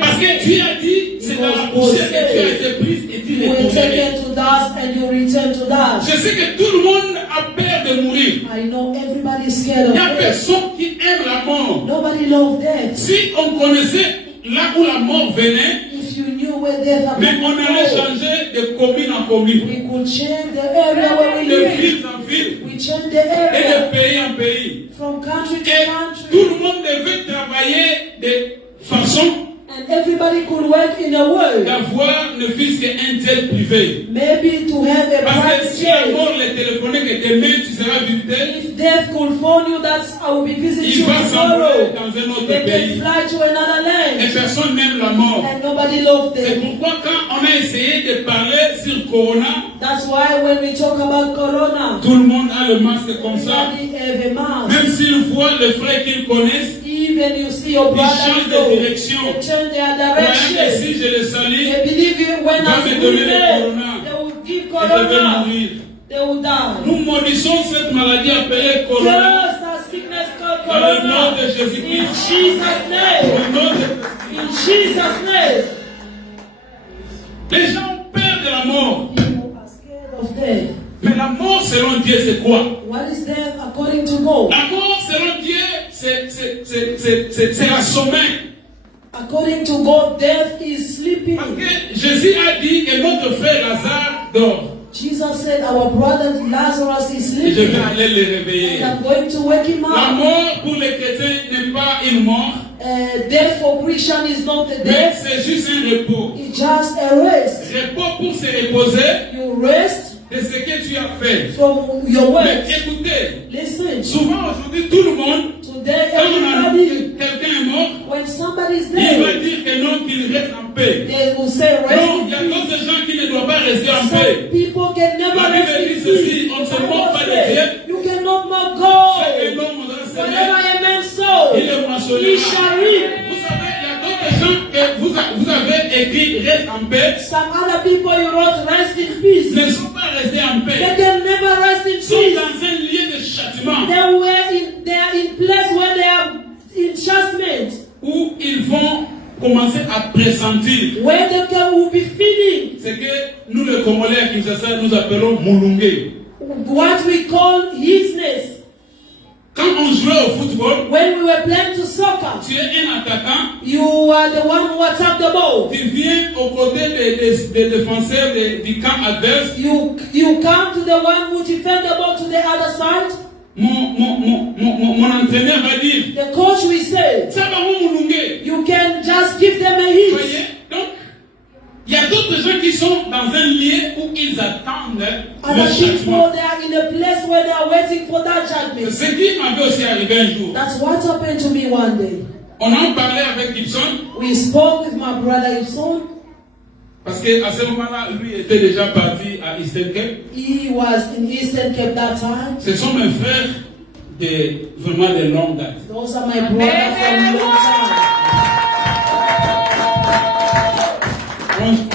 Parce que Dieu a dit, c'est dans la poussière que tu as été prise et tu You will take retourneras. it to dust and you return to dust. Je sais que tout le monde a peur de mourir. I know everybody is scared Il of n'y a death. personne qui aime la mort. Nobody loves death. Si on connaissait là où la mort venait, If you knew where death mais happened, on allait changer de commune en commune, we could change the area where we de live. ville en ville We change the et area de pays en pays. from country to Et country. tout le monde devait travailler de façon And everybody could work in a way. d'avoir ne fût-ce qu'un tel privé. Maybe to have a Parce que private si la jet. mort les téléphonait que demain tu seras visité, If death could phone you, that's I will be visiting il you va s'envoler tomorrow. dans un autre They can pays. fly to another Et land. personne n'aime la mort. And nobody loves C'est them. pourquoi quand on a essayé de parler sur Corona, That's why when we talk about Corona, tout le monde a le masque comme ça. everybody have a mask. Même s'ils voient les frères qu'ils connaissent, Even you see your ils brother changent go, de direction. they turn their Voyant que direction. si je le salue, They believe you when Va I'm me donner le there, corona. they will give je vais Corona. mourir. They will die. Nous maudissons cette maladie appelée Corona. Curse that sickness called Dans le nom Corona. de In Jésus-Christ. Jesus' name. Au nom de... In Jesus' name. Les gens ont peur de la mort. People are scared of death. Mais la mort selon Dieu, c'est quoi? What is death according to God? La mort selon Dieu, c'est la sommeil. According to God, death is sleeping. Parce que Jésus a dit que notre frère Lazare dort. Jesus said, our brother Lazarus is Et je vais sleeping. aller le réveiller. And I'm going to wake him La up. mort pour les chrétiens n'est pas une mort, Death for Christian is not a mais death. c'est juste un repos. It's just a rest. Repos pour se reposer You rest de ce que tu as fait. from your Mais works. écoutez, Listen. souvent aujourd'hui, tout le monde, Today, quand on annonce everybody, que quelqu'un est mort, when somebody is il va dead, dire que non, qu'il reste en paix. they will say rest Non, il y a in peace. d'autres gens qui ne doivent pas rester en Some paix. people can never La rest Bible in dit ceci, peace. on ne se The moque Bible pas de says, Dieu. you cannot mock Ce God. que l'homme voudra Whatever semer, a man sow, il est moissonné. he shall reap. Vous savez, il y a d'autres gens que vous avez écrit reste en paix, Some other people you wrote rest in peace. ne sont pas en paix. They can never rest in Ils sont peace. dans un lieu de châtiment They are in place where they are in judgment, où ils vont commencer à pressentir where they will be feeling ce que nous, les Congolais à Kinshasa, nous appelons Moulungé. what we call hisness. Quand on jouait au football, When we were playing to soccer, tu es un attaquant, you are the one who attacked the ball. tu viens aux côtés des défenseurs du camp adverse. You come to the one who defend the ball to the other side. Mon entraîneur va dire, The coach will say, ça va mon Moulungé. you can just give them a Vous hit. voyez? Donc, il y a d'autres gens qui sont dans un lieu où ils attendent le Other châtiment. people, they are in a place where they are waiting for that C'est judgment. ce qui m'avait aussi arrivé un jour. That's what happened to me one day. On en parlait avec Gibson, We spoke with my brother Ibson. parce qu'à ce moment-là, lui était déjà parti à Eastern Cape. He was in Eastern Cape that time. Ce sont mes frères de vraiment de longue date. Those are my brothers from long time.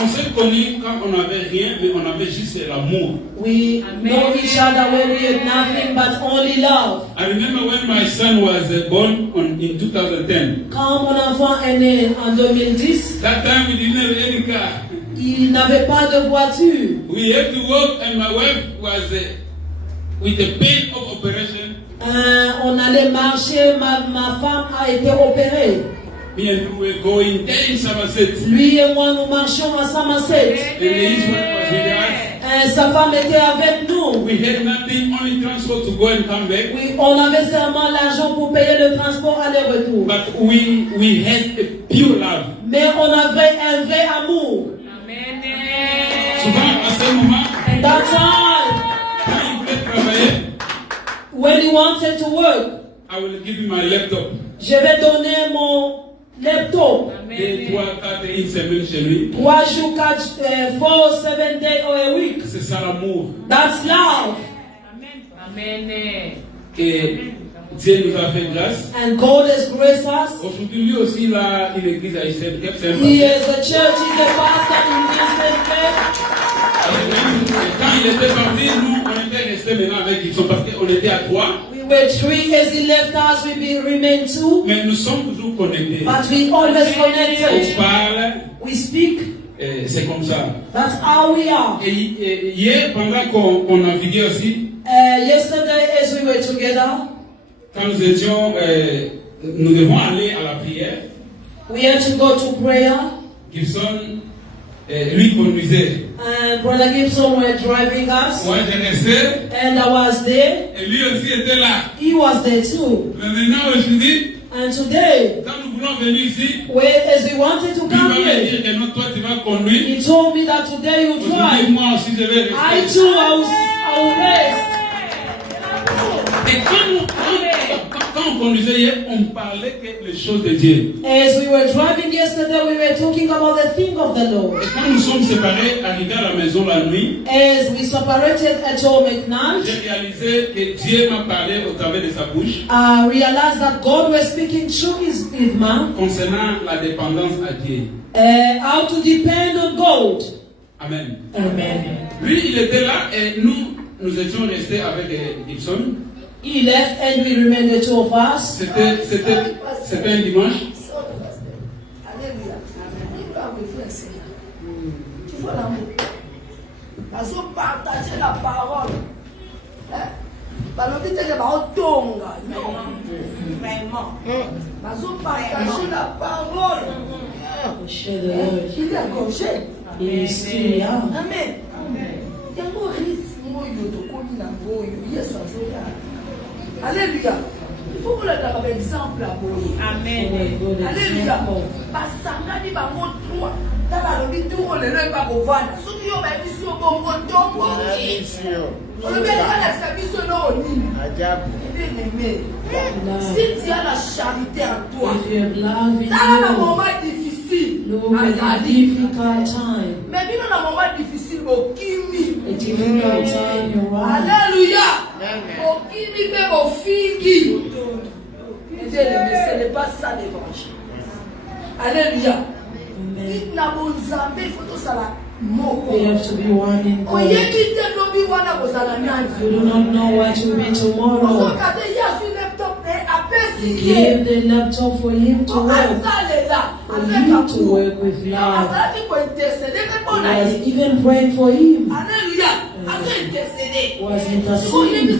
On s'est connus quand on n'avait rien, mais on avait juste l'amour. We know each other when we had nothing but only love. I remember when my son was born in 2010. Quand mon enfant est né en 2010, That time we didn't have any car. il n'avait pas de voiture. We had to work, and my wife was with a pain of operation. On allait marcher, ma femme a été opérée. Me and we were going there in Somerset. Lui et moi, nous marchions à Somerset. And his wife was with us. Sa femme était avec nous. We had nothing, only transport to go and come back. Oui, on avait seulement l'argent pour payer le transport aller-retour. But we had a pure love. Mais on avait un vrai amour. Souvent, à ce moment, That time, quand il voulait travailler, when he wanted to work, I will give him my laptop. je vais donner mon laptop. 2, 3, 4, une semaine chez lui. 3 jours, 4, 7 days or a week. C'est ça l'amour. That's love. Et Dieu nous a fait grâce. And God has graced us. Aujourd'hui, lui aussi, il a une église à Eastern Cape. C'est un He pasteur. is a church, he's a pastor in Eastern Cape. Et quand il était parti, nous, on était restés maintenant avec Gibson parce qu'on était à 3. We were 3 as he left us, we remained 2. Mais nous sommes toujours connectés. But we always On connected. parle, We speak. c'est comme ça. That's how we are. Et hier, pendant qu'on naviguait aussi, Yesterday, as we were together, quand nous étions, nous devons aller à la prière. we had to go to prayer. Gibson, lui conduisait. And Brother Gibson were driving us. Moi, j'étais resté. And I was there. Et lui aussi était là. He was there too. Mais maintenant, aujourd'hui, And today, quand nous voulons venir ici, as we wanted to lui va come me here, dire que non, toi, tu vas conduire. he told me that today you Aujourd'hui, drive. moi aussi, je vais I rester. too, I will rest. Et quand on conduisait hier, on parlait que les choses de Dieu. As we were driving yesterday, we were talking about the thing of the Lord. Et quand nous sommes séparés, arrivés à la maison la nuit, As we separated at home at night, j'ai réalisé que Dieu m'a parlé au travers de sa bouche I realized that God was speaking through his mouth, concernant la dépendance à Dieu. how to depend on God. Amen. Amen. Lui, il était là et nous étions restés avec Gibson. He left and we remained the 2 of us. C'était un dimanche. Alléluia. Tu vois l'amour. Parce qu'on partageait la parole. Balobi te baotonga. Vraiment. Parce qu'on partageait la parole. Share the Lord. Il est accroché. He is still young. Amen. Yango risque moyo tokomi na boyo. Yes, azoya. Alléluia. Il faut que le donne un exemple à boye. Amen. Alléluia. Basangani bango trois. Tala lobi tout le lelo ba kovana. Soki yo ba biso bongo tombo. Olobi ala sabiso no ni. Ajabu. Bien-aimé. Si tu as la charité en toi. If you have love in Dans un you, moment difficile. look at a difficult time. Mais bien dans un moment difficile au kimi. A difficult time you're right. Alléluia. Au kimi même au figi. Bien-aimé, ce n'est pas ça l'évangile. Alléluia. Amen. Na bonzambe il faut tout ça là They have to be one in God. You do not know what will be tomorrow. Give the laptop for him to work. For him to work with love. I was even praying for him. Was interceding.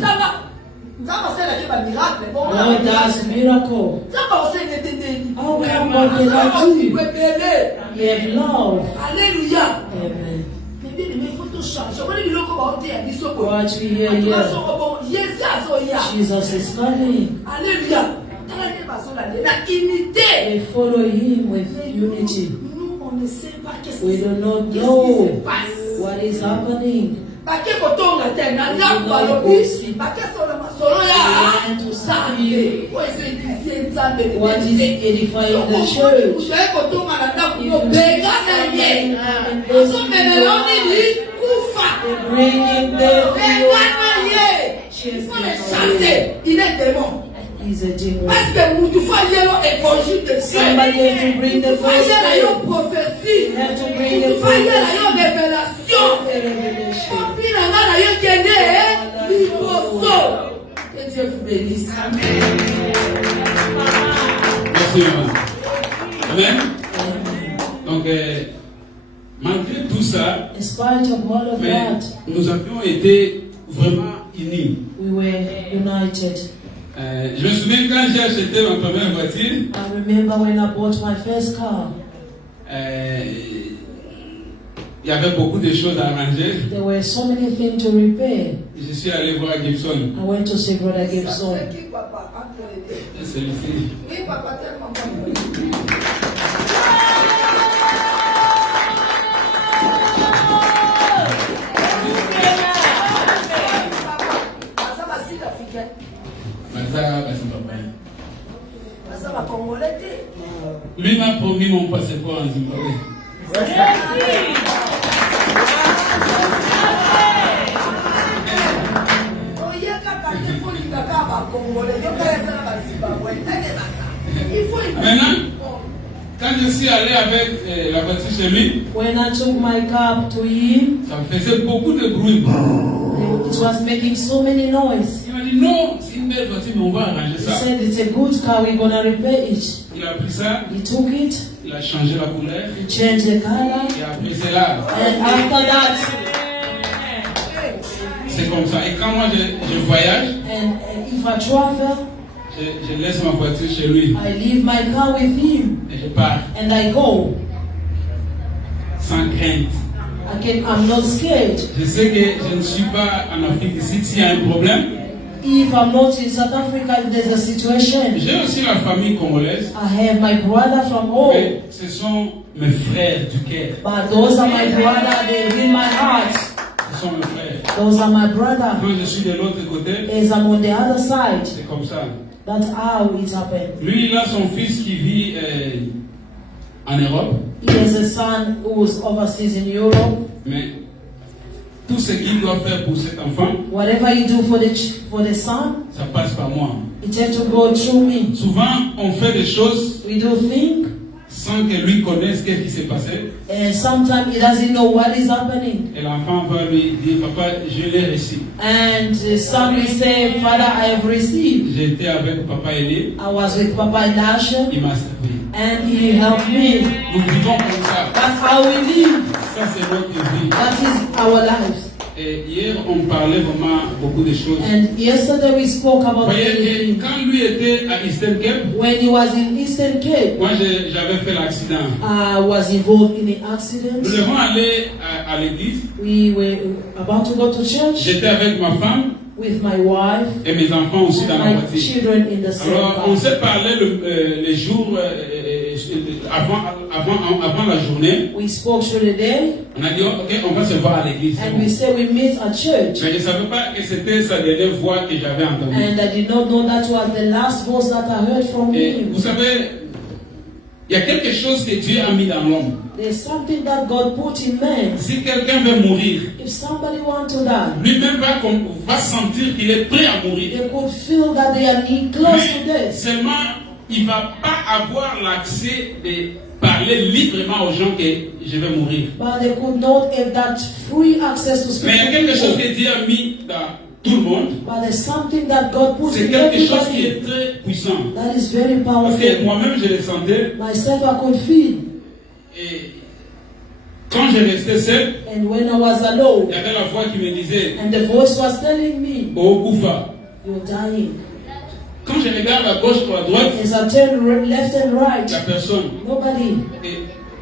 God does miracle. How come God cannot do it? You have love. Hallelujah. Amen. What we hear here. Jesus is coming. Hallelujah. We follow him with unity. We do not know what is happening. What is edifying the church? He's a demon. Somebody has to bring the voice. You have to bring the voice. Merci, Amen. Donc, malgré tout ça, in spite of all of that, nous avions été vraiment unis. We were united. Je me souviens quand j'ai acheté ma première voiture. I remember when I bought my first car. Il y avait beaucoup de choses à arranger. There were so many things to repair. Je suis allé voir Gibson. I went to see Brother Gibson. Celui-ci. Oui, papa, tellement bon. Lui m'a promis mon passeport en Zimbabwe. Maintenant, quand je suis allé avec la voiture chez lui, when I took my car to him, ça faisait beaucoup de bruit. It was making so many noise. Il m'a dit non, c'est une belle voiture, mais on va arranger ça. He said it's a good car, we're gonna repair it. Il a pris ça. He took it. Il a changé la couleur. He changed the color. Et après c'est là. And after that, c'est comme ça. Et quand moi je voyage, and if I travel, je laisse ma voiture chez lui. I leave my car with him. Et je pars. And I go. Sans crainte. I'm not scared. Je sais que je ne suis pas en Afrique ici. S'il y a un problème, if I'm not in South Africa, if there's a situation. J'ai aussi la famille congolaise. I have my brother from home. Mais ce sont mes frères du cœur. But those are my brothers, they're in my heart. Ce sont mes frères. Those are my brothers. Quand je suis de l'autre côté, as I'm on the other side. C'est comme ça. That's how it happened. Lui, il a son fils qui vit en Europe. He has a son who's overseas in Europe. Mais tout ce qu'il doit faire pour cet enfant, whatever you do for the son, ça passe par moi. It has to go through me. Souvent, on fait des choses. We do things sans que lui connaisse ce qui s'est passé. And sometimes he doesn't know what is happening. Et l'enfant va lui dire, papa, je l'ai reçu. And some will say, Father, I have received. J'étais avec papa Eli. I was with Papa Elisha. Il m'a servi. And he helped me. Nous vivons comme ça. That's how we live. Ça c'est notre vie. That is our lives. Et hier, on parlait vraiment beaucoup de choses. And yesterday we spoke about quand lui était à Eastern Cape, when he was in Eastern Cape, moi j'avais fait l'accident. I was involved in the accident. Nous devons aller à l'église. We were about to go to church. J'étais avec ma femme. With my wife. Et mes enfants aussi dans la voiture. Children in the same Alors, on s'est parlé les jours avant la journée. We spoke through the day. On a dit, ok, on va se voir à l'église. And we said we meet at church. Mais je ne savais pas que c'était sa dernière voix que j'avais entendue. And I did not know that was the last voice that I heard from him. Vous savez, il y a quelque chose que Dieu a mis dans l'homme. There's something that God put in man. Si quelqu'un veut mourir, if somebody wants to die, lui-même va sentir qu'il est prêt à mourir. They could feel that they are close to death. Seulement, il ne va pas avoir l'accès parler librement aux gens que je vais mourir. But they could not have that free access to Mais il y a speak. quelque chose que Dieu a mis dans tout le monde. But there's something that God puts C'est in quelque chose qui everybody. est très puissant. That is very Parce que powerful. moi-même, je le sentais. Myself, I could feel. Et quand je restais seul, And when I was il alone, y avait la voix qui me disait, and the voice was telling me, oh Koufa. you're dying. Quand je regarde à gauche ou à droite, As I turn left and il n'y a right, personne. nobody. Et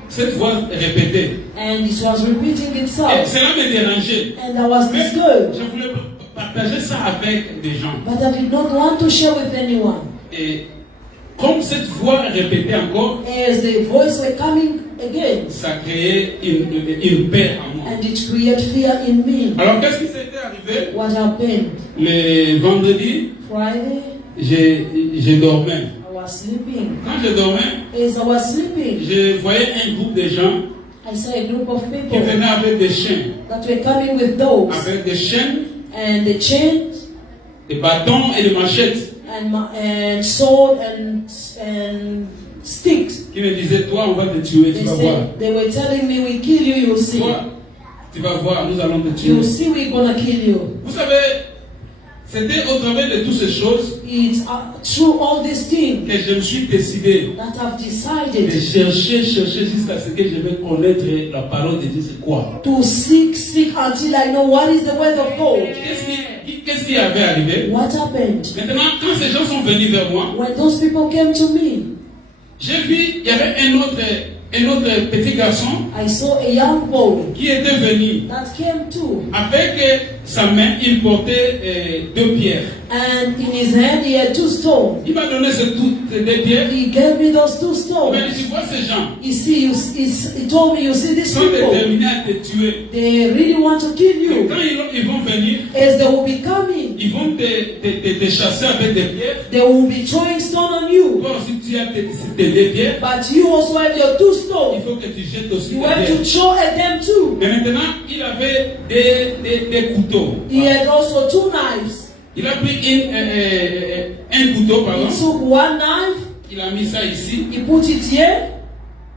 cette voix répétait. And it was repeating Et itself. cela me dérangeait. And I was Mais disturbed. je voulais partager ça avec des gens. But I did not want to share with anyone. Et comme cette voix répétait encore, As the voice were coming again, ça créait une paix en moi. and it created fear in me. Alors qu'est-ce qui s'était arrivé? What happened? Le vendredi, Friday, je dormais. I was sleeping. Quand je dormais, As I was sleeping, je voyais un groupe de gens I saw a group of qui people venaient avec des chiens, that were coming with dogs avec des chaînes, and the chains des bâtons et des machettes, and sword and sticks. qui me disaient, toi, on va te tuer, tu They vas voir. said they were telling me, "We kill you, you'll see. Toi, tu vas voir, nous allons te tuer. You'll see, we're gonna kill you." Vous savez, c'était au travers de toutes ces choses It's through all these things que je me suis décidé that I've de decided chercher jusqu'à ce que je vais connaître la parole de Dieu, c'est quoi. to seek until I know what is the word of God. Qu'est-ce qui avait arrivé? What happened? Maintenant, quand ces gens sont venus vers moi, When those people came to me, j'ai vu, il y avait un autre petit garçon I saw a young boy qui était venu. that came too. Avec sa main, il portait 2 pierres. And in his hand he had 2 stones. Il m'a donné ces 2 pierres. He gave me those 2 Mais stones. je vois ces gens You see, he told me, you see these sont people, déterminés à te tuer. they really want to kill Et quand you. ils vont venir, As they will be coming, ils vont te chasser avec des pierres. they will be throwing stone on you. Toi aussi, tu as tes 2 pierres. But you also have your 2 Il stones. faut que tu jettes aussi You tes have pierres. to throw at them too. Mais maintenant, il avait des couteaux. He had also 2 knives. Il a pris un couteau, He pardon. took 1 knife, Il a mis ça ici. he put it here,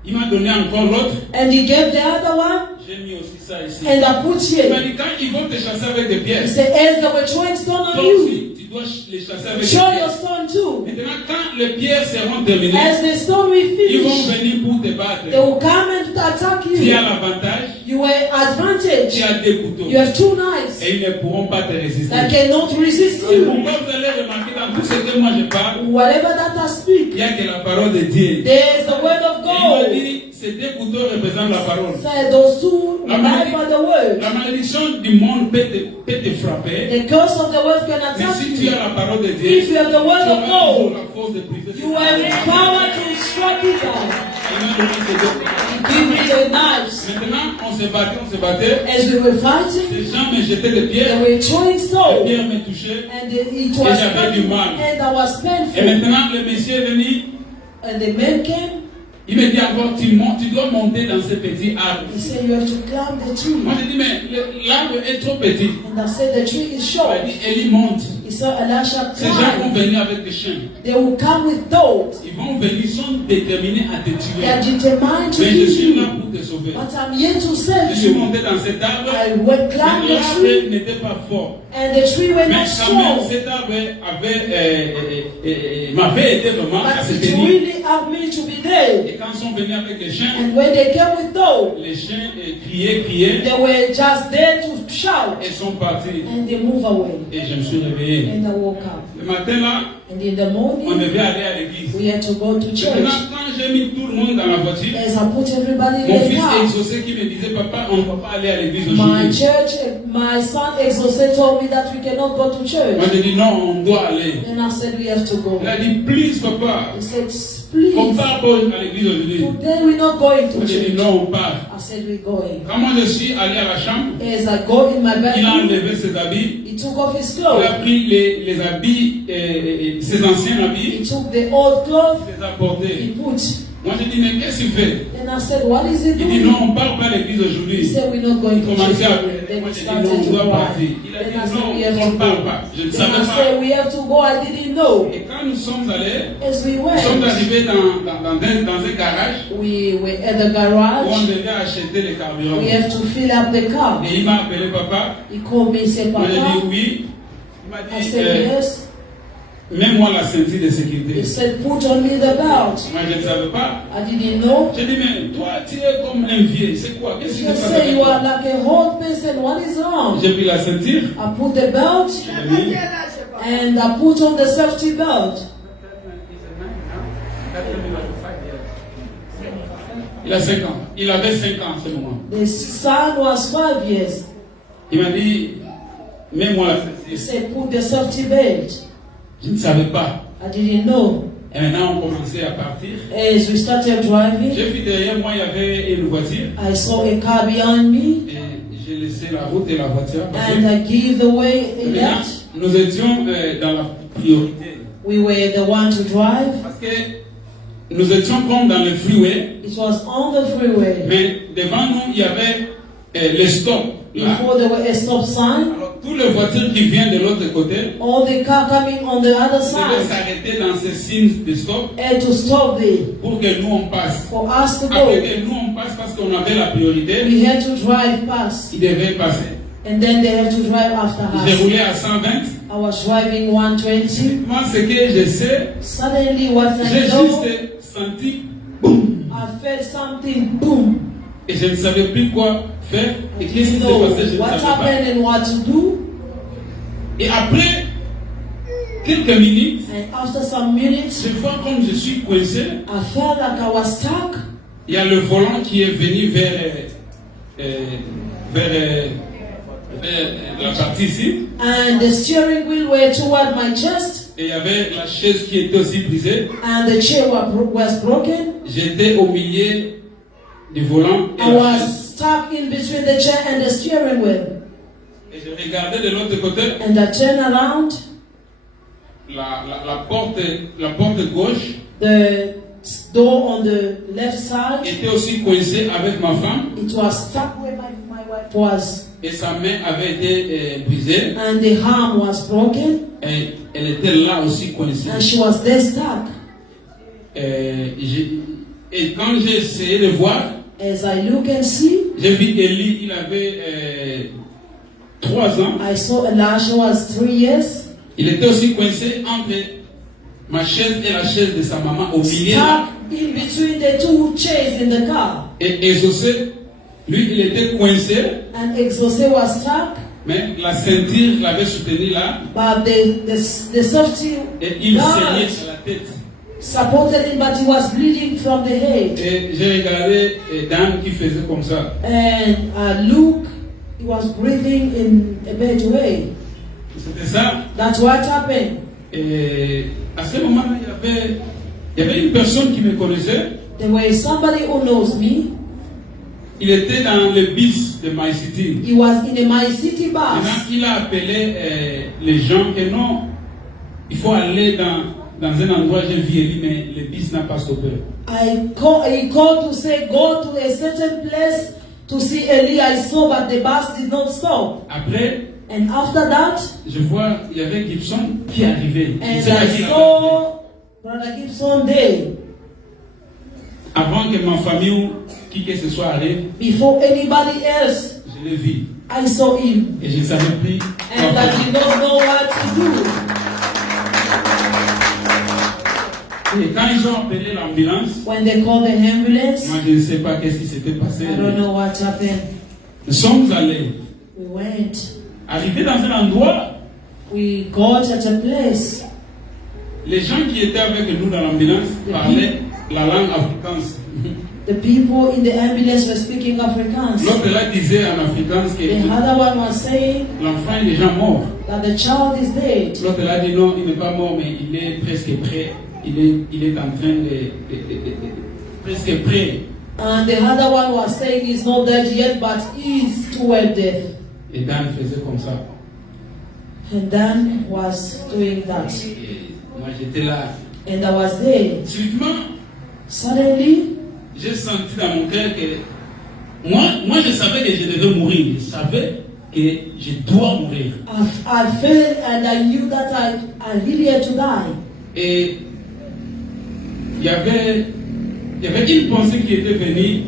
Il m'a donné encore l'autre. and he gave the other one, J'ai mis aussi ça ici. and I put Il m'a here. dit, quand ils vont te chasser avec des He pierres, said, as they were throwing stone on toi you, aussi, tu dois les chasser avec des throw your pierres. stone too. Maintenant, quand les pierres seront terminées, As the stone will ils vont finish, venir pour te battre. they will come and attack Tu as you. l'avantage, You are tu advantage. as 2 couteaux. You have 2 knives Et ils ne pourront pas te résister. that cannot resist Et you. pourquoi vous allez remarquer dans tout ce que moi je parle, Whatever that I il speak, n'y a que la parole de Dieu. there is the word of Et il m'a God. dit, ces 2 couteaux représentent la parole. Said those 2 knives are the word. La malédiction du monde peut te frapper. The curse of the world can Mais attack si tu you. as la parole de Dieu, If you have the tu word of auras toujours God, la force de briser. you have the power to strike it down. Il m'a donné ces 2. He gave me the knives. Maintenant, on se battait. As we were fighting, Les gens me jetaient des they pierres. were throwing Les stones, pierres me touchaient. and it was Et j'avais du mal. and I was Et painful. maintenant, le monsieur est venu. And the man came. Il me dit encore, tu dois monter dans ce petit arbre. He said, you have to climb the tree. Moi, je dis, mais l'arbre est trop petit. And I said, the tree is Il short. m'a dit, Élie monte. He said, Elisha, Ces gens vont climb. venir avec des chiens. They will come with dogs. Ils vont venir, ils sont déterminés à te They are tuer. determined to Mais je kill suis là you. pour te sauver. But I'm here to save Je suis you. monté dans cet arbre. I went Mais climb the tree, l'arbre n'était pas fort. and the tree were Mais not quand même, strong. cet arbre m'avait aidé vraiment à se But it tenir. really helped me to be there. Et quand ils sont venus avec les chiens, And when they came with dogs, les chiens criaient they were just there to shout, et sont partis. and they move away. Et je me suis réveillé. And I woke up. Le matin là, And in the on morning, devait aller à l'église. we had to go to church. Maintenant, quand j'ai mis tout le monde dans la voiture, As I put everybody mon in the fils car, exaucé qui me disait, papa, on ne va pas aller à l'église my aujourd'hui. church, my son Exaucé told me that we cannot go to Moi, church. j'ai dit, non, on doit aller. And I said, we have to go. Il a dit, please, papa, He said, on please, part à l'église aujourd'hui. today we're not going Moi, to j'ai dit, church. non, on part. I said, we're going. Quand moi je suis allé à la chambre, As I go in my il a bedroom, enlevé ses habits. he took off his Il a clothes. pris les habits, ses anciens He habits, took the old clothes, il les a he portés. put Moi j'ai dit, mais qu'est-ce qu'il fait? And I said, what is he Il dit, doing? non, on ne parle pas à l'église He aujourd'hui. said, we're not going Il to commençait à church. pleurer. Then Moi we j'ai dit, non, started on to doit cry. partir. Il a Then dit, I said, non, we have on to ne parle go. pas. Je ne Then savais I pas. said, we have to go. I didn't know. Et quand nous sommes allés, As we nous sommes went, arrivés dans un garage we were at the où on garage. devait acheter les carburants. We have to fill up the car. Et il m'a appelé papa. He called me and said, Moi j'ai dit Papa. oui. Il m'a I dit, said, yes. mets-moi la ceinture de He sécurité. said, put on me the belt. Moi je ne savais pas. I didn't know. J'ai dit, mais toi tu es comme un vieux. C'est quoi? Qu'est-ce qui He se passe said, avec you are toi? like a old person. What is wrong? J'ai pris la ceinture. I put the belt and I put on the safety belt. Il a 5 ans. Il avait 5 ans en ce moment. The son was 5 years. Il m'a dit, mets-moi la He ceinture. said, put the safety belt. Je ne savais pas. I didn't know. Et maintenant on commençait à partir. As we started driving, J'ai vu derrière moi, il y avait une voiture. I saw a car behind me Et j'ai laissé la route et la voiture passer. and I gave the way in Maintenant, that. nous étions dans la priorité. We were the one to drive. Parce que nous étions comme dans le freeway. It was on the freeway. Mais devant nous, il y avait les stops. Là. Before there were a stop sign, Alors, toutes les voitures qui viennent de l'autre côté all the car coming on the other devaient side s'arrêter dans ces signes de stop had to stop there pour que nous on passe. for us to Après go. que nous on passe parce qu'on avait la priorité, We had to drive past, ils devaient passer. and then they had to drive after J'ai us. roulé à 120. I was driving 120. Moi, ce que je sais, Suddenly, what j'ai I know, juste senti boum. I felt something boom. Et je ne savais plus quoi faire. I Et qu'est-ce qui didn't s'est know passé, je ne what savais pas. happened and what to do. Et après quelques minutes, And after some minutes, je vois comme je suis coincé. I felt like I was stuck. Il y a le volant qui est venu vers la partie ici. And the steering wheel were toward my chest, Et il y avait la chaise qui était aussi brisée. and the chair was broken. J'étais au milieu du volant et I la was chaise. stuck in between the chair and the steering wheel. Et je regardais de l'autre côté. And I turned around. La porte gauche The door on the left side, était aussi coincée avec ma femme. it was stuck where my wife was. Et sa main avait été brisée. And the arm was broken. Et elle était là aussi coincée. And she was there stuck. Et quand j'ai essayé de voir, As I look and see, j'ai vu Eli, il avait 3 ans. I saw Elisha was 3 years. Il était aussi coincé entre ma chaise et la chaise de sa maman au milieu. Là. Stuck in between the two chairs in the car. Et Exaucé, lui, il était coincé, And Exaucé was stuck. mais la ceinture l'avait soutenu là. But the safety Et il guard saignait sur la tête. supported him, but he was bleeding from the head. Et j'ai regardé Dan qui faisait comme ça. And Luke, he was breathing in a bad way. C'était ça. That's what happened. Et à ce moment-là, il y avait une personne qui me connaissait. There was somebody who knows me. Il était dans le bus de My City. He was in a My City Maintenant, bus. il a appelé les gens que non, il faut aller dans un endroit, j'ai vu Eli, mais le bus n'a pas stoppé. He called to say, go to a certain place to see Eli. I saw, but the bus did not stop. Après, And after that, je vois, il y avait Gibson qui arrivait. and I saw Brother Gibson there. Avant que ma famille ou qui que ce soit arrive, Before anybody else, je l'ai vu. I saw him. Et je ne savais plus. And I did not know what to do. Et quand ils ont appelé l'ambulance, When they called the ambulance, moi je ne sais pas qu'est-ce qui s'était passé. I don't know what happened. Nous sommes allés. We went. Arrivés dans un endroit, We got at a place. les gens qui étaient avec nous dans l'ambulance parlaient la langue africaine. The people in the ambulance were speaking Afrikaans. L'autre là disait en africain The que other one was saying l'enfant est déjà mort. that the child is dead. L'autre là dit non, il n'est pas mort, mais il est presque prêt. Il est en train de presque prêt. And the other one was saying he's not dead yet, but he's toward death. Et Dan faisait comme ça. And Dan was doing that. Et moi j'étais là. And I was there. Subitement, Suddenly, j'ai senti dans mon cœur que moi je savais que je devais mourir. Je savais que je dois mourir. I felt and I knew that I really had to die. Et il y avait une pensée qui était venue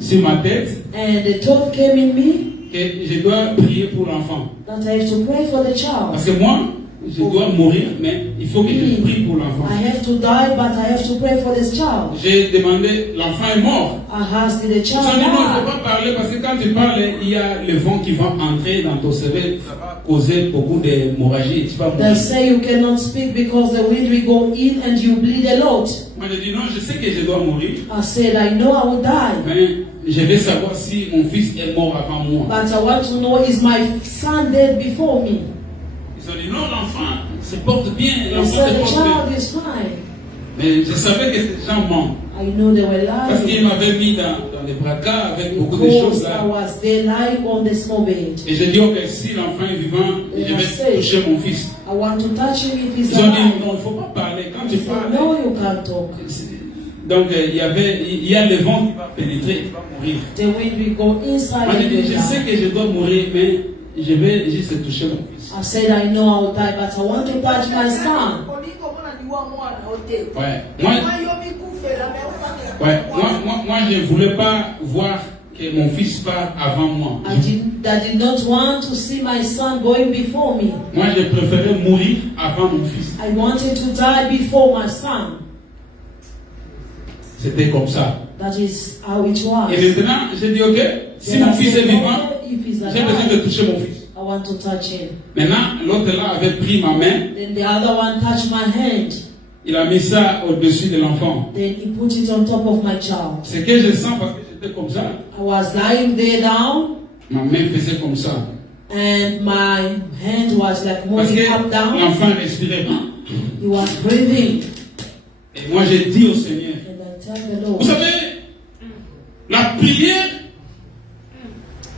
sur ma tête. And the thought came in me Que je dois prier pour l'enfant. that I have to pray for the child. Parce que moi, je dois mourir, mais il faut que je prie pour l'enfant. I have to die, but I have to pray for this child. J'ai demandé, l'enfant est mort. I asked, did the Ils ont child dit non, il ne die? faut pas parler parce que quand tu parles, il y a le vent qui va entrer dans ton cerveau, ça va causer beaucoup d'hémorragie. Tu vas They mourir. say you cannot speak because the wind will go in and you bleed a lot. Moi, j'ai dit non, je sais que je dois mourir, I said, I know I will die, mais je vais savoir si mon fils est mort avant moi. but I want to know, is my son dead before me? Ils ont dit non, l'enfant se porte bien, They l'enfant said se the porte bien. child is fine. Mais je savais que ces gens mentent. I know they were Parce qu'ils lying m'avaient mis dans les braquards avec beaucoup de choses because I là. was there lying on the small bed. Et j'ai dit, ok, si l'enfant est vivant, je vais toucher mon fils. I want to touch him if he's Ils ont dit, alive. non, il ne faut pas parler. Quand tu He said, parles, no, you can't talk. donc il y a le vent qui va pénétrer, tu vas mourir. The wind will go inside Moi, j'ai and dit, you je sais die. que je dois mourir, mais je vais juste toucher mon fils. I said, I know I will die, but I want to touch my son. Ouais. Moi, je ne voulais pas voir que mon fils part avant moi. I did not want to see my son going before me. Moi, je préférais mourir avant mon fils. I wanted to die before my son. C'était comme ça. That is how it was. Et maintenant, j'ai dit, ok, si Then mon I fils est said, vivant, okay, if he's j'ai besoin de alive, toucher mon fils. I want to touch him. Maintenant, l'autre là avait pris ma main, Then the other one touched my hand. il a mis ça au-dessus de l'enfant. Then he put it on top of my child. Ce que je sens parce que j'étais comme ça, I was lying there down, ma main faisait comme ça. and my hand was like Parce moving que up down. l'enfant respirait. He was breathing. Et moi j'ai dit au Seigneur, And I tell the vous Lord, savez, la prière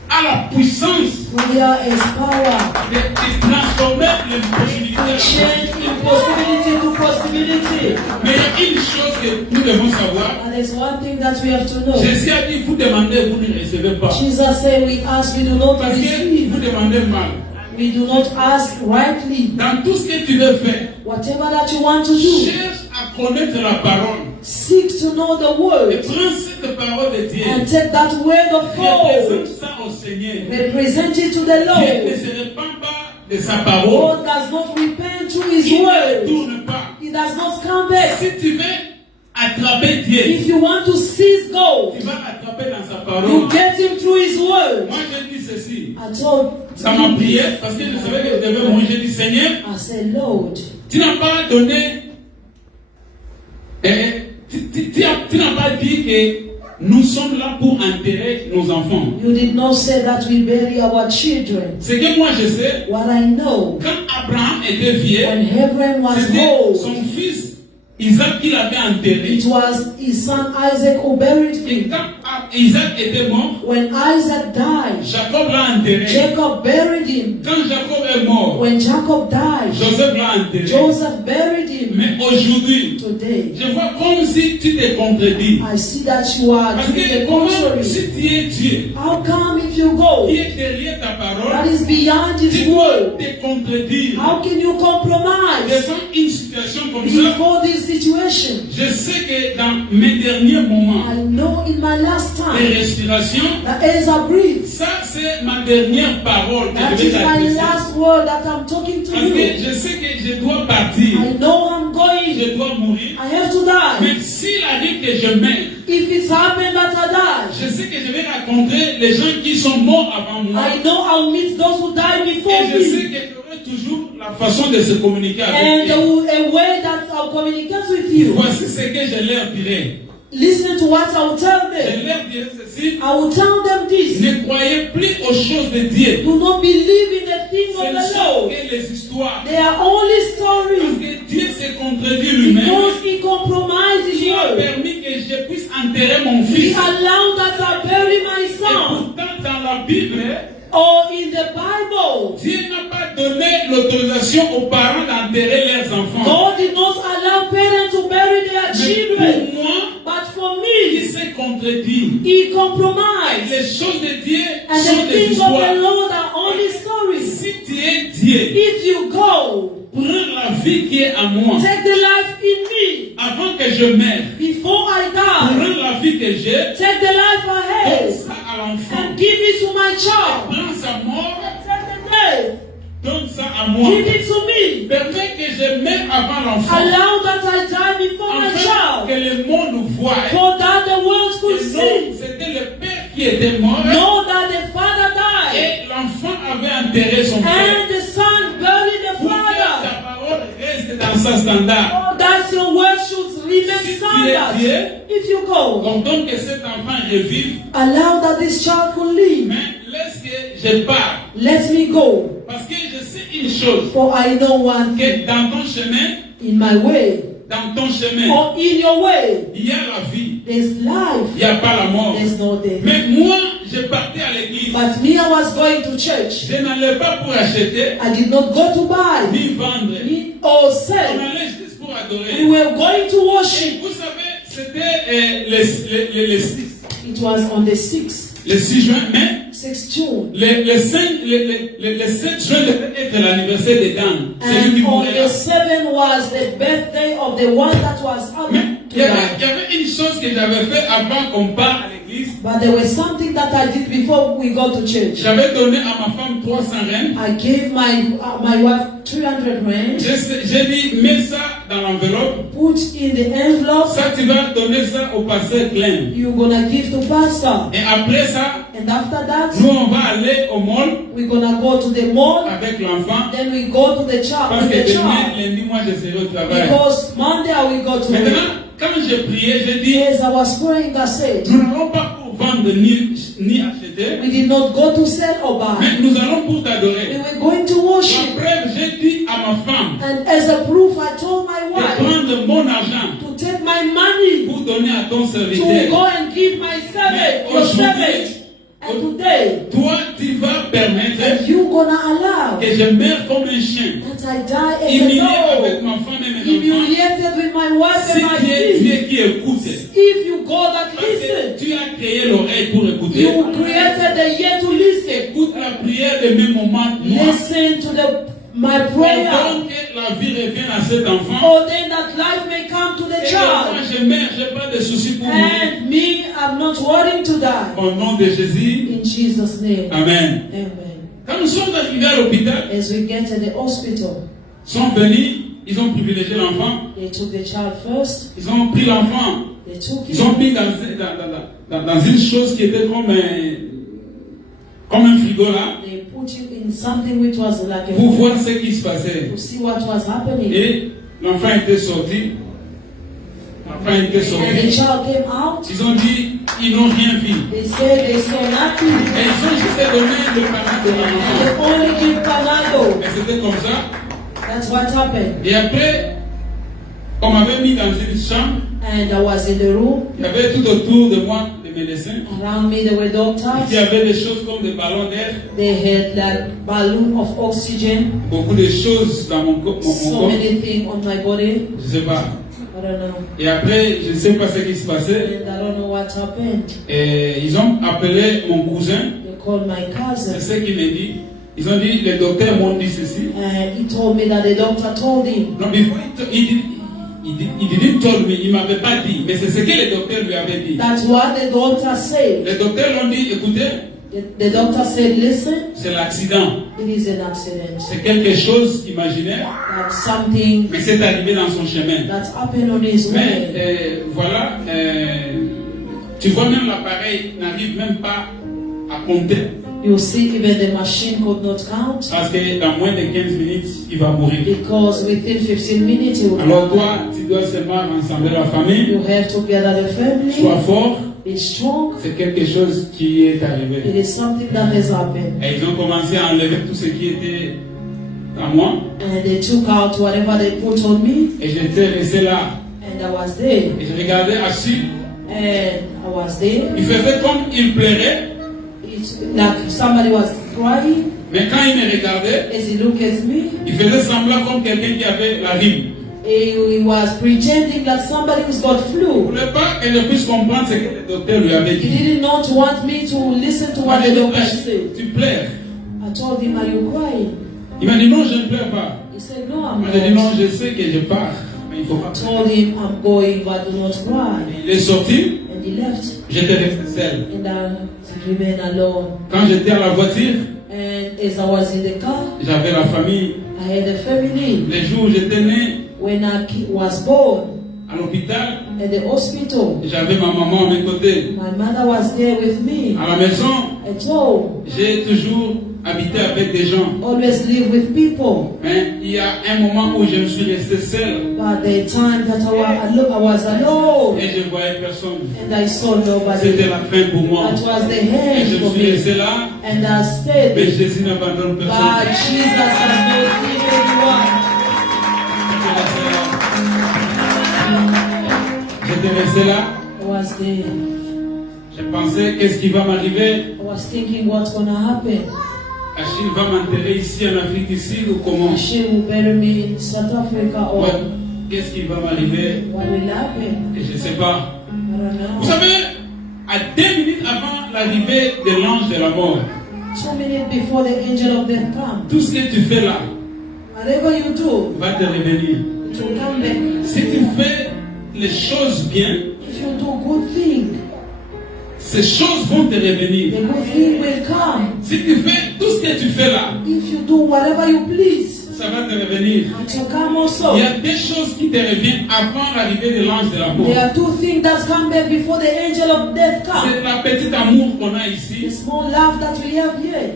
a la puissance prayer is power. de transformer l'impossibilité. Change impossibility to possibility. Mais il y a une chose que nous devons savoir. And there's one thing that we have to know. Jésus a dit, vous demandez, vous ne recevez pas. Jesus said, we ask, we do not Parce que receive. vous demandez mal. We do not ask rightly. Dans tout ce que tu veux faire, Whatever that you want to do, cherche à connaître la parole. seek to know the Et word prends cette parole de Dieu. and take that word of God. Représente ça au Seigneur. Represent it to the Dieu ne Lord. se répand pas de sa parole. God does not repent to his Il ne word. tourne pas. He does not come back. Si tu veux attraper Dieu, If you want to seize God, tu vas l'attraper dans sa you parole. get him through his word. Moi, je dis ceci. I told Ça m'a prié parce que je savais que je devais mourir. J'ai dit, Seigneur, I said, Lord, tu n'as pas donné. Tu n'as pas dit que nous sommes là pour enterrer nos enfants. you did not say that we bury our children. Ce que moi je sais, What I know, quand Abraham était vieux, when Abraham was c'était old, son fils Isaac qui l'avait enterré. it was his son Isaac who buried Et him. quand Isaac était mort, When Isaac died, Jacob l'a enterré. Jacob buried him. Quand Jacob est mort, When Jacob died, Joseph l'a enterré. Joseph buried him. Mais aujourd'hui, Today, je vois comme si tu te contredis. I see that you are Parce doing que the comment, contrary. si tu es Dieu, How come if you go, qui est derrière ta that parole, is beyond tu his dois word? te contredire. How can you compromise Devant une situation comme ça, before this situation? je sais que dans mes derniers moments I know in my last de time respiration, that as I breathe, ça c'est ma dernière parole que that je is vais my t'adresser. last word that I'm talking to Parce que you. je sais que je dois partir, I know I'm going. je dois mourir. I have to die. Mais s'il arrive que je meurs, If it's happened that I die, je sais que je vais rencontrer les gens qui sont morts avant moi. I know I'll meet those who died before Et je sais me. que j'aurai toujours la façon de se communiquer avec And eux. a way that I'll communicate with you. Voici ce que je leur dirai. Listen to what I will tell Je them. leur dirai ceci. I will tell them this. Ne croyez plus aux choses de Dieu. Do not believe in the thing Ce of ne the sont Lord. que les histoires. They are only Parce stories. que Dieu se contredit lui-même. Because he compromised his Il a word. permis que je puisse enterrer mon He fils. allowed that I bury my Et son. pourtant, dans la Bible, Or in the Bible, Dieu n'a pas donné l'autorisation aux parents d'enterrer leurs enfants. God did not allow parents to bury their Mais children. pour moi, contredit. He compromised. Les choses de Dieu And sont the des things of the histoires. Lord are only stories. Si tu es Dieu, If you go, prends la vie qui est à moi. take the life in me. Avant que je meure, Before I die, prends la vie que j'ai. take the life I Donne have ça à l'enfant. and give it to my child. Prends sa mort. Take the death, Donne ça à moi. give it to me. Permets que je meure avant l'enfant. Allow that I die before my Afin child, que le monde voie. for that the world could Et non, see. c'était le père qui était mort. Know that the father died Et l'enfant avait enterré son père. and the son buried the Pour que father. ta parole reste dans sa standard. Oh, that your word should remain Si tu es standard. Dieu, If you go, donc que cet enfant revive. allow that this child could live. Mais laisse que je parte. Let me go, Parce que je sais une chose. for I know one thing. Que dans ton chemin, In my way, dans ton chemin, or in your way, il y a la vie. there's life, Il n'y a pas la mort. there's no death. Mais moi, je partais à l'église. But me, I was going to church. Je n'allais pas pour acheter, I did not go to buy, ni vendre. or On sell. allait juste pour adorer. We were going to Et worship. vous savez, c'était le 6. It was on the 6th, Le 6 juin, mais 6th June. le 7 juin devait être l'anniversaire de Dan. Celui qui And on mourait the là. 7th was the birthday of the one that was up Mais to il y die. avait une chose que j'avais fait avant qu'on parte à l'église. But there was something that I did before we go to church. J'avais donné à ma femme 300 rennes. I gave my wife 300 rand. J'ai dit, mets ça dans l'enveloppe. Put in the envelope. Ça, tu vas donner ça au pasteur Glenn. You're gonna give to pastor. Et après ça, And after that, nous, on va aller au mall we're gonna go to the mall. avec l'enfant. Then we go to the church Parce with que the demain, child. lundi, moi, je serai au travail. Because Monday I will go to work. Maintenant, quand j'ai prié, j'ai dit, As I was praying, I said, nous n'allons pas pour vendre ni acheter, we did not go to sell or buy. mais nous allons pour We t'adorer. were going to worship. Après, j'ai dit à ma femme And as a proof, I told my de wife prendre mon argent to take my money pour donner à ton to serviteur. go and give my servant, your Aujourd'hui, servant. And today, Toi, tu vas permettre and you gonna allow que je meure comme un chien, that I die as humilié a avec dog, ma femme et mes enfants. humiliated with my wife Si and my tu es kids. Dieu qui écoute, If you go that parce que listen, tu as créé l'oreille pour écouter, you created the ear to listen. écoute la prière de mes moments noirs. Listen to my prayer. Pendant que la vie revienne à cet enfant, Or then that life may come to the et moi child. je meurs, je n'ai pas de soucis pour mourir. And me, I'm not worrying to die. Au nom de Jésus, In Jesus' name. Amen. Amen. Quand nous sommes arrivés à l'hôpital, As we get to the hospital, ils sont venus, ils ont privilégié l'enfant, they took the child first. ils ont pris l'enfant, They took ils ont him. mis dans une chose qui était comme un frigo là, They put him in something which was like a pour voir ce qui se passait. to see what was happening. Et l'enfant était sorti. L'enfant était And the sorti. child came out. Ils ont dit, ils n'ont rien vu. They said they saw nothing. Et ils ont juste donné le parent de They l'enfant. only give Panado. Et c'était comme ça. That's what happened. Et après, on m'avait mis dans une chambre. And I was in the room. Il y avait tout autour de moi des médecins. Around me there were Il y doctors. avait des choses comme des ballons d'air. They had like balloon of oxygen. Beaucoup de choses dans mon corps. So many things on my body. Je ne sais pas. I don't know. Et après, je ne sais pas ce qui se passait. And I don't know what happened. Et ils ont appelé mon cousin. They called my C'est cousin. ce qu'il m'a dit. Ils ont dit, les docteurs m'ont dit ceci. And he told me that the doctor told him. Non, before il didn't tell me, il ne m'avait pas dit. Mais c'est ce que les docteurs lui avaient dit. That's what the doctor said. Les docteurs l'ont dit, écoutez, The doctor said, listen, c'est l'accident. it is an accident. C'est quelque chose imaginaire, That's something mais c'est arrivé dans son chemin. that's happened on his Mais way. voilà, tu vois même l'appareil n'arrive même pas à compter. You see, even the machine could not count Parce que dans moins de 15 minutes, il va mourir. because within 15 minutes he will Alors die. toi, tu dois seulement rassembler la famille. You have to gather the Sois family, fort. be strong. C'est quelque chose qui est It arrivé. is something that has happened. Et ils ont commencé à enlever tout ce qui était à moi. And they took out whatever they put on me, Et j'étais resté là. and I was there. Et je regardais assis. And I was there. Il faisait comme il pleurait. It's like somebody was crying Mais quand il me regardait, as he looked at me. il faisait semblant comme quelqu'un qui avait la rime. He was pretending that somebody who's got Il ne flu. voulait pas que je puisse comprendre ce que le docteur lui avait He dit. did not want me to listen to what the doctor said. Tu pleures. I told him, are you crying? Il m'a dit non, je ne pleure pas. He said, no, I'm Moi j'ai dit non, not. je sais que je pars, mais il ne faut pas. I told him, I'm going, but do not cry. Il est sorti, And he left. j'étais resté seul. And I remained alone. Quand j'étais à la voiture, And as I was in the car, j'avais la famille. I had a family. Les jours où j'étais né When I was born à l'hôpital, at the hospital, j'avais ma maman à mes côtés. my mother was there with me. À la maison, At home, j'ai toujours habité avec des gens. always live with people. Mais il y a un moment où je me suis resté seul But the time that I was alone et je voyais personne. and I saw nobody, C'était la fin pour moi. that was the Et end je me for suis me. resté là, And I stayed. mais Jésus n'abandonne But personne. Jesus has not given anyone. J'étais resté là, I was there. je pensais qu'est-ce qui va m'arriver. I was thinking what's gonna happen. Achille va m'enterrer ici en Afrique du Sud ou comment? She will bury me in South Africa or Ouais. Qu'est-ce qui va m'arriver? what will happen? Et je ne sais pas. I don't Vous know. savez, à 2 minutes avant l'arrivée de l'ange de la mort, 2 minutes before the angel of death comes, tout ce que tu fais là whatever you do, va te revenir. it will come back. Si tu fais les choses bien, If you do good thing, ces choses vont te revenir. the good thing will come. Si tu fais tout ce que tu fais là, If you do whatever you please, ça va te revenir. it will come Il y also. a des choses qui te reviennent avant l'arrivée de l'ange de la mort. There are 2 things that come back before the angel of death C'est comes. la petite amour qu'on a The ici small love that we have here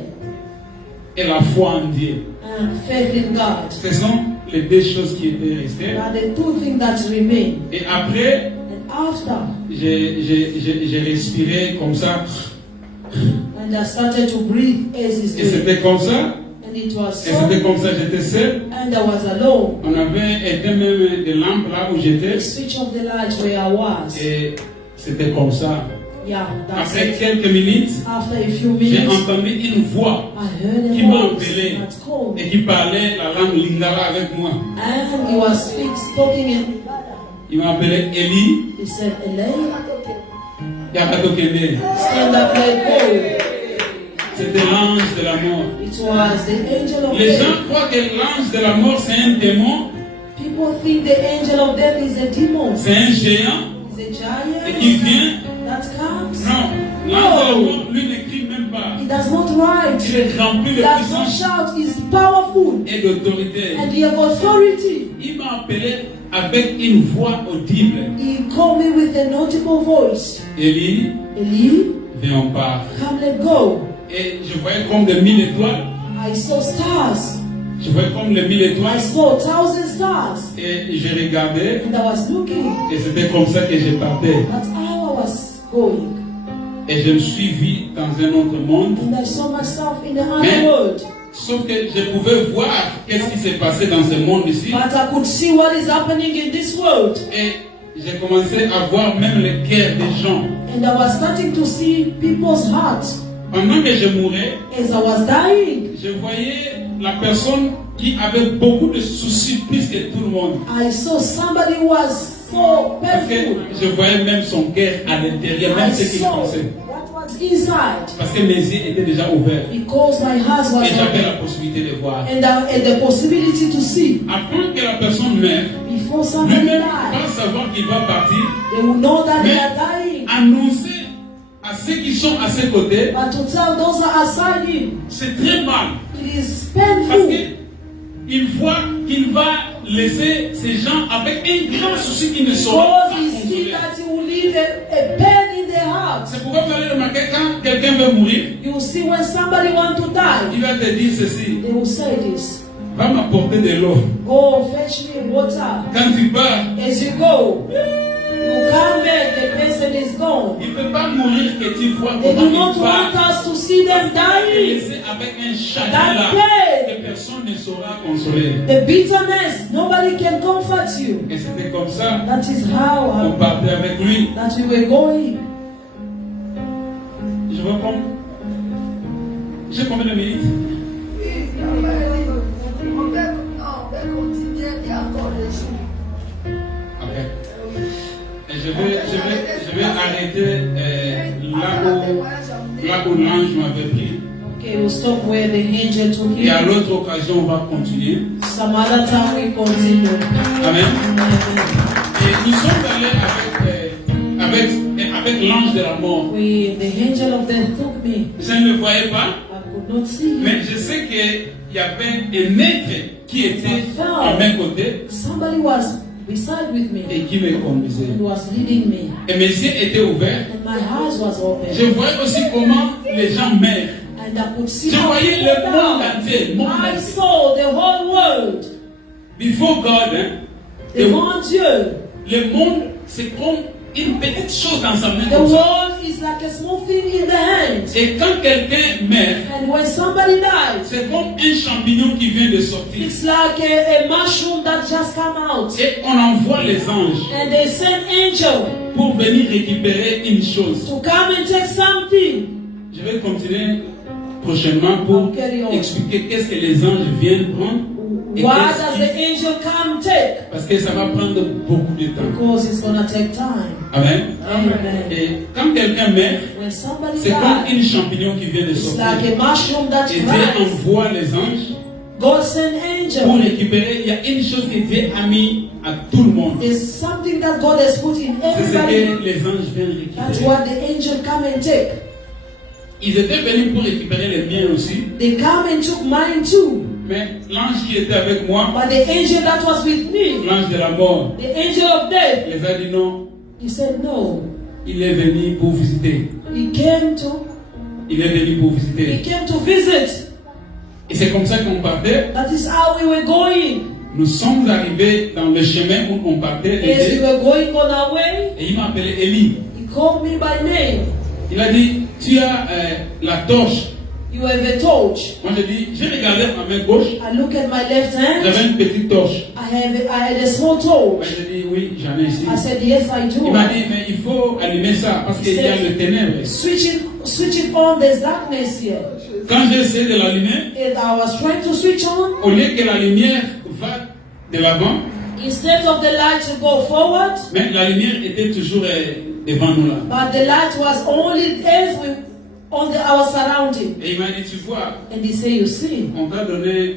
et la foi en Dieu. and faith in God. Ce sont les 2 choses qui étaient restées. Are the 2 things that remain. Et après, And after, j'ai respiré comme ça. and I started to breathe as is Et doing. c'était comme ça. And it was Et c'était so. comme ça, j'étais seul. And I was alone. On avait éteint même des lampes là où j'étais. The switch of the light where I was. Et c'était comme ça. Yeah, that's Après it. quelques minutes, After a few j'ai minutes, entendu une voix I heard qui a m'a voice appelé that called me. et qui parlait la langue lingala avec moi. And he was talking in. Il m'a appelé Eli He said, Elaine, Yakatokende. stand up, let go. C'était l'ange de la mort. It was the angel of Les gens death. croient que l'ange de la mort c'est un démon, People think the angel of death is a demon. c'est un géant He's a et qui giant vient. that comes. Non, l'ange de la mort lui n'écrit même pas. He does not write. Il est rempli He de does not puissance shout. He's powerful. et d'autorité. And he has authority. Il m'a appelé avec une voix audible. He called me with an audible voice. Eli, Eli, viens on part. come, let go. Et je voyais comme des 1000 étoiles. I saw stars. Je voyais comme les 1000 I étoiles. saw 1,000 stars. Et je regardais. And I was looking. Et c'était comme ça que je partais. That's how I was going. Et je me suis vu dans un autre monde. And I saw myself in another Mais- world. Sauf que je pouvais voir qu'est-ce qui s'est passé dans ce monde ici. But I could see what is happening in this world. Et j'ai commencé à voir même les cœurs des gens. And I was starting to see people's hearts. Pendant que je mourais, As I was dying, je voyais la personne qui avait beaucoup de soucis plus que tout le monde. I saw somebody who was so Parce que painful. je voyais même son cœur à l'intérieur, même I ce qu'il saw pensait. what was inside. Parce que mes yeux étaient déjà ouverts. Because my heart was Et j'avais open. la possibilité de voir. And I had the possibility to see. Avant que la personne meure, Before somebody lui-même died, va savoir qu'il va partir, they will know that they mais are dying. annoncer à ceux qui sont à ses côtés, But to tell those who are outside him, c'est très mal. it is Parce painful. qu'il voit qu'il va laisser ces gens avec un grand souci qui ne saura pas Because he see consoler. that he will leave a pain in their heart. C'est pourquoi vous allez remarquer quand quelqu'un veut mourir, You will see when somebody wants to die, il va te dire ceci: they will say this. va m'apporter de l'eau. Go fetch me water. Quand tu pars, As you go, you come back, the person is gone. il ne peut pas mourir que tu vois They do comment not il want part. us to see them Et dying. laisser avec un chagrin That là pain. que personne ne saura consoler. The bitterness, nobody can comfort you. Et c'était comme ça That is qu'on how partait avec lui. that we were going. Je vois comme. J'ai combien de minutes? Oui, on peut continuer, il y a encore des jours. où l'ange m'avait pris. Okay, we'll stop where the angel took Et à him. l'autre occasion, on va continuer. Some other time we continue. Amen. Et nous sommes allés avec l'ange de la mort. The angel of death took me. Je ne le voyais pas, I could not see him. mais je sais qu'il y avait un maître qui était à mes côtés Somebody was beside with me et qui me conduisait. and was leading me. Et mes yeux étaient ouverts. And my eyes was open. Je voyais aussi comment les gens meurent. And I could see Je how voyais people le monde die. entier. Le monde I entier. saw the whole world. Before God, Devant Dieu. le monde, c'est comme une petite chose dans sa main. The Comme ça. world is like a small thing in the hand. Et quand quelqu'un meurt, And when somebody dies, c'est comme un champignon qui vient de sortir. it's like a mushroom that just come out. Et on envoie les anges And they send angel pour venir récupérer une chose. to come and take something. Je vais continuer prochainement pour Carry on. expliquer qu'est-ce que les anges viennent prendre. Et What qu'est-ce does the qui- angel come take? Parce que ça va prendre beaucoup de temps. Because it's gonna take time. Amen. Amen. Et quand quelqu'un meurt, When somebody c'est comme dies, une champignon qui vient de it's sortir. like a mushroom that Et Dieu cries. envoie les anges God send pour angel. récupérer. Il y a une chose que Dieu a mis à tout le monde. It's something that God has put in C'est ce everybody. que les anges viennent That's récupérer. what the angel come and take. Ils étaient venus pour récupérer les miens aussi. They come and took mine too. Mais l'ange qui était avec moi, But the angel that was with me, l'ange de la mort, the angel of death, les a dit non. he said no. Il est venu pour visiter. He came to visiter. visit. Et c'est comme ça qu'on partait. That is how we were going. Nous sommes arrivés dans le chemin où on partait. As we were going on our way, Et il m'a appelé Élie. he called me by name. Il a dit, tu as la torche. You have a torch. Moi j'ai dit, j'ai regardé à ma main gauche. I look at my left hand. J'avais une petite torche. I had a small Moi torch. j'ai dit, oui, j'en ai ici. I said, yes, I do. Il m'a dit, mais il faut allumer ça parce qu'il y a le ténèbre. Switch it on. There's darkness here. Quand j'ai essayé de l'allumer, And I was trying to switch on. au lieu que la lumière va de l'avant, Instead of the light to go forward, mais la lumière était toujours devant nous là. but the light was only as we on our surrounding. Et il m'a dit, tu vois, And he said, you see, on va donner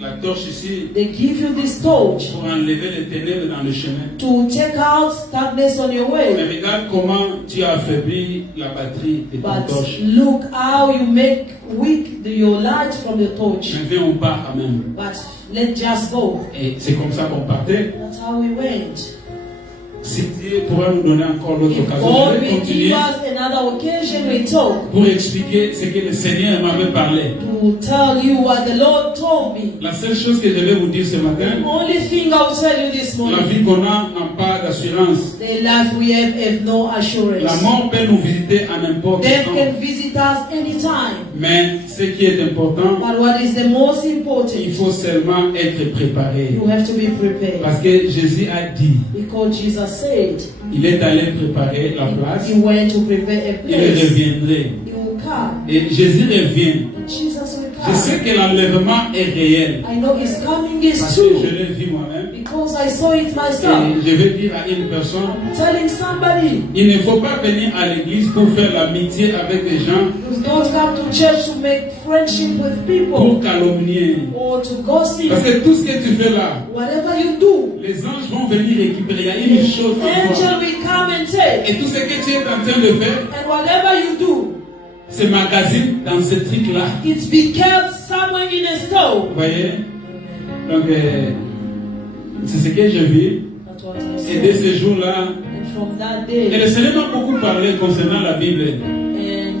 la torche ici they give you this torch pour enlever les ténèbres dans le chemin. to take out darkness on your Mais way. regarde comment tu as affaibli la batterie de ta But torche. look how you make weak your light from the torch. Mais viens, on part quand même. But let's just go. Et c'est comme ça qu'on partait. That's how we went. Si Dieu pourra nous donner encore l'autre If occasion, God je vais will continuer give us another occasion, we talk pour expliquer ce que le Seigneur m'avait parlé. to tell you what the Lord told me. La seule chose que je vais vous dire ce matin, The only thing I'll tell you this la morning, vie qu'on a n'a pas d'assurance. the life we have no La assurance. mort peut nous visiter à n'importe Death quel can temps. visit us anytime. Mais ce qui est important, But what is the most il important, faut seulement être préparé. you have to be prepared. Parce que Jésus a dit, Because Jesus said, il est allé préparer la place, He went to prepare a il place. reviendrait. He will come. Et Jésus revient. And Jesus will Je sais come. que l'enlèvement est réel. I know His coming is Parce que je true. l'ai vu moi-même. Because I saw it myself. Et je vais dire à une personne, I'm telling somebody, il ne faut pas venir à l'église pour faire l'amitié avec des gens, you don't come to church to make friendship with pour people calomnier. or to gossip. Parce que tout ce que tu fais là, Whatever you do, les anges vont venir récupérer. Il y a une chose en angel toi. will come and take. Et tout ce que tu es en train de faire, And whatever you do, c'est magazine dans ce truc-là. it's be kept somewhere in a store. Vous voyez? Donc, c'est ce que je vis. That's what I Et dès said. ce jour-là, And from that et day, le Seigneur m'a beaucoup parlé concernant la Bible. and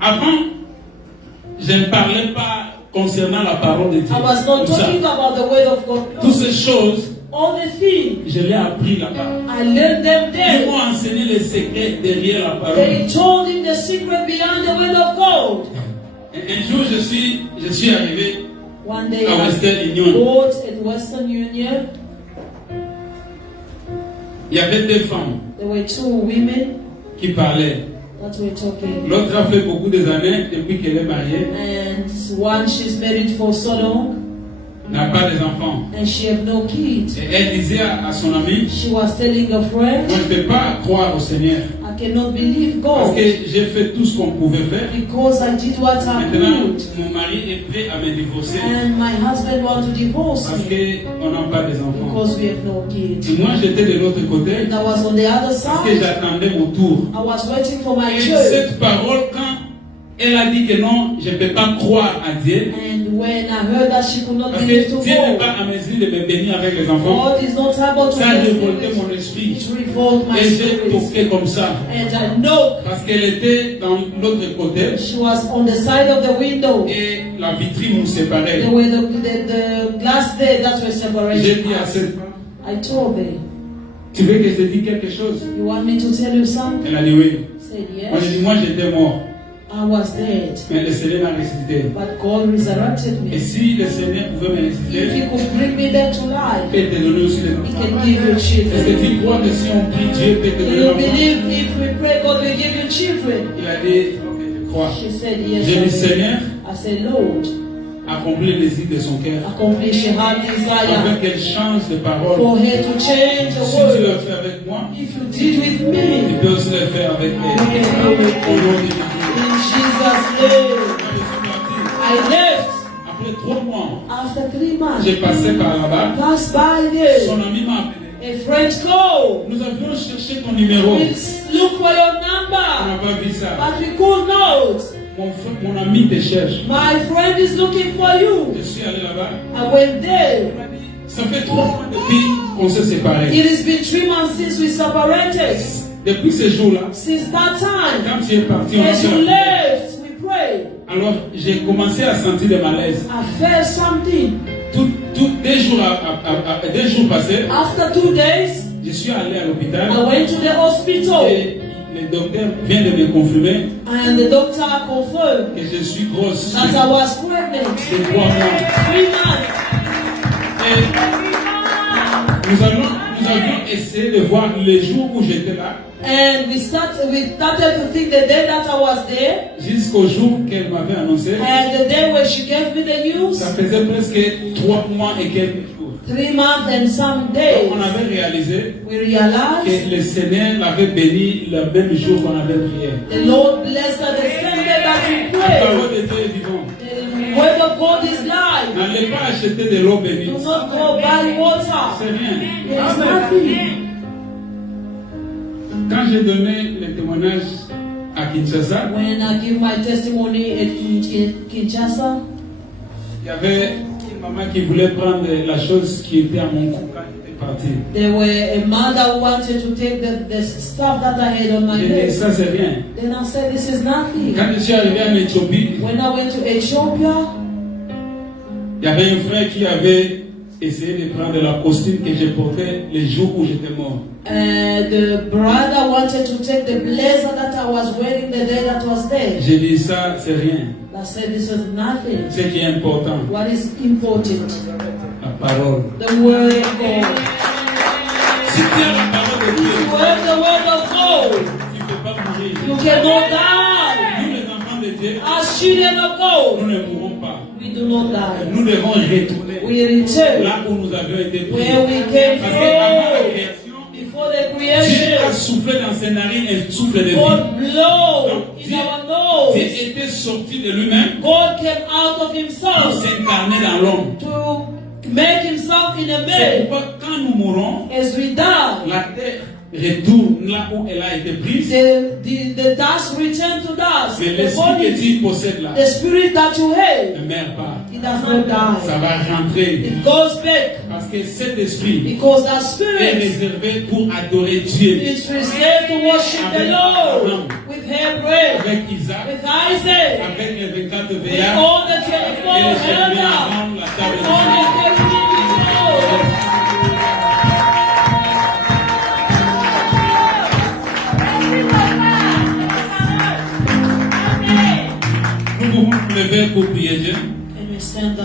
Avant, je ne parlais pas concernant la parole de Dieu. I was not Comme ça. talking about the word of Toutes God. ces choses, All the things, je l'ai appris là-bas. I learned them Ils there. m'ont enseigné les secrets derrière la parole. They told him the secret behind the word of God. Et un jour, je suis arrivé One day, à I Western Union. bought at Western Union. Il y avait deux femmes There were two women qui parlaient. that were talking. L'autre a fait beaucoup d'années depuis qu'elle est mariée, And one, she's married for so long, n'a pas des enfants. and she have no kids. Et elle disait à son ami, She was telling a friend, moi je ne peux pas croire au Seigneur. I I cannot believe Parce God. que j'ai fait tout ce qu'on pouvait faire. Because I did what I Maintenant, could. mon mari est prêt à me divorcer. And my husband wants to divorce Parce me. qu'on n'a pas des enfants. Because we have no kids. Et moi, j'étais de l'autre côté. And I was on the other Parce que side. j'attendais mon tour. I was waiting for my Et turn. cette parole, quand elle a dit que non, je ne peux pas croire à Dieu. And when I heard that she could not Parce believe que to Dieu n'est go, pas à mesure de me bénir avec les enfants. God is not able to Ça a bless révolté me. mon esprit. It revolted my Et j'ai spirit. toqué comme ça. And I know Parce qu'elle était dans l'autre côté. she was on the side of the window. Et la vitrine nous séparait. There were the glass there that were J'ai separated. dit à cette femme, I told her, tu veux que je te dise quelque chose? you want me to tell you something? Elle a dit oui. I said, Moi j'ai dit, yes. moi j'étais mort. I was dead, Mais le Seigneur m'a ressuscité. but God resurrected Et me. si le Seigneur pouvait me If ressusciter, He could bring me back to il life, peut te donner aussi les He enfants. can give you Est-ce que children. tu crois que si on prie, Dieu peut te Do donner you l'enfant? believe if we pray, God will give you children? Il a dit, ok, je crois. She said, J'ai dit, yes. Seigneur, I said, Lord, accomplis les désirs de son cœur. accomplish her heart desire Afin qu'elle change de parole. for her to change the Si tu le world. fais avec moi, If you did with tu me, peux aussi le faire avec elle. you can do with Au nom me. de Jésus. In Jesus' name, Quand je suis parti, I left. après 3 mois, After 3 months, j'ai passé par là-bas. passed by there. Son ami m'a appelé. A friend called. Nous avions cherché ton numéro. We look for your On number, n'a pas vu ça. but we could not. Mon ami te cherche. My friend is looking for you. Je suis allé là-bas. I went there. Il m'a dit, ça fait 3 mois depuis qu'on s'est séparés. It has been 3 months since we separated. Depuis ce jour-là, Since that time, quand tu es parti, on a as fait you la prière. left, we prayed. Alors, j'ai commencé à sentir des malaises. I felt something. Deux jours passés, After 2 days, je suis allé à l'hôpital I went to the hospital, et le docteur vient de me confirmer and the doctor confirmed que je suis grosse that I was pregnant. de 3 mois. 3 months. Et nous avions essayé de voir les jours où j'étais là, And we started to think the day that I was there, jusqu'au jour qu'elle m'avait annoncé. and the day when she gave me the news, Ça faisait presque 3 mois et quelques jours. 3 months and some days, On avait réalisé we realized que le Seigneur l'avait béni le même jour qu'on avait prié. the Lord blessed us the same day that we La prayed. parole de Dieu est vivante. The word of God is life. N'allez pas acheter de l'eau bénite. Do not go buy water. C'est rien. There is nothing. Quand j'ai donné le témoignage à Kinshasa, When I give my testimony in Kinshasa, il y avait une maman qui voulait prendre la chose qui était à mon cou quand j'étais parti. there were a mother who wanted to take the stuff that I had on my J'ai dit, head. ça c'est rien. Then I said, this is nothing. Quand je suis arrivé en Éthiopie, When I went to Ethiopia, il y avait un frère qui avait essayé de prendre la costume que je portais les jours où j'étais mort. the brother wanted to take the blazer that I was wearing the day that was there. J'ai dit, ça c'est rien. I said, this is nothing. Ce qui est important, What is important? la parole. The word of God. Si tu as la parole de Dieu, You have the word of God. tu ne peux pas mourir. You cannot die. Nous les enfants de Dieu, As children of God, nous ne mourrons pas. we do not die. Nous devons retourner We return là où nous avions été pris. where we came Parce qu'avant la from. création, Before the Dieu a creation, soufflé dans ses narines un souffle de vie. God blow in Dieu, our Dieu nose. était sorti de lui-même God came out of pour himself s'incarner dans l'homme. to make himself in a C'est man. pourquoi quand nous mourons, As we die, la terre retourne là où elle a été prise. the dust return to dust. Mais The l'esprit que body, tu possèdes là the spirit that you have, ne meurt pas. it does not die. Ça va rentrer. It goes back Parce que cet esprit because that est spirit réservé pour adorer Dieu. is reserved to worship the Lord with Abraham, Avec Isaac, with Isaac, avec les 24 with veillards all the et 24 les chrétiens elders, avant la table all du Seigneur. the 13 Nous pouvons nous lever pour prier Dieu. And we stand up.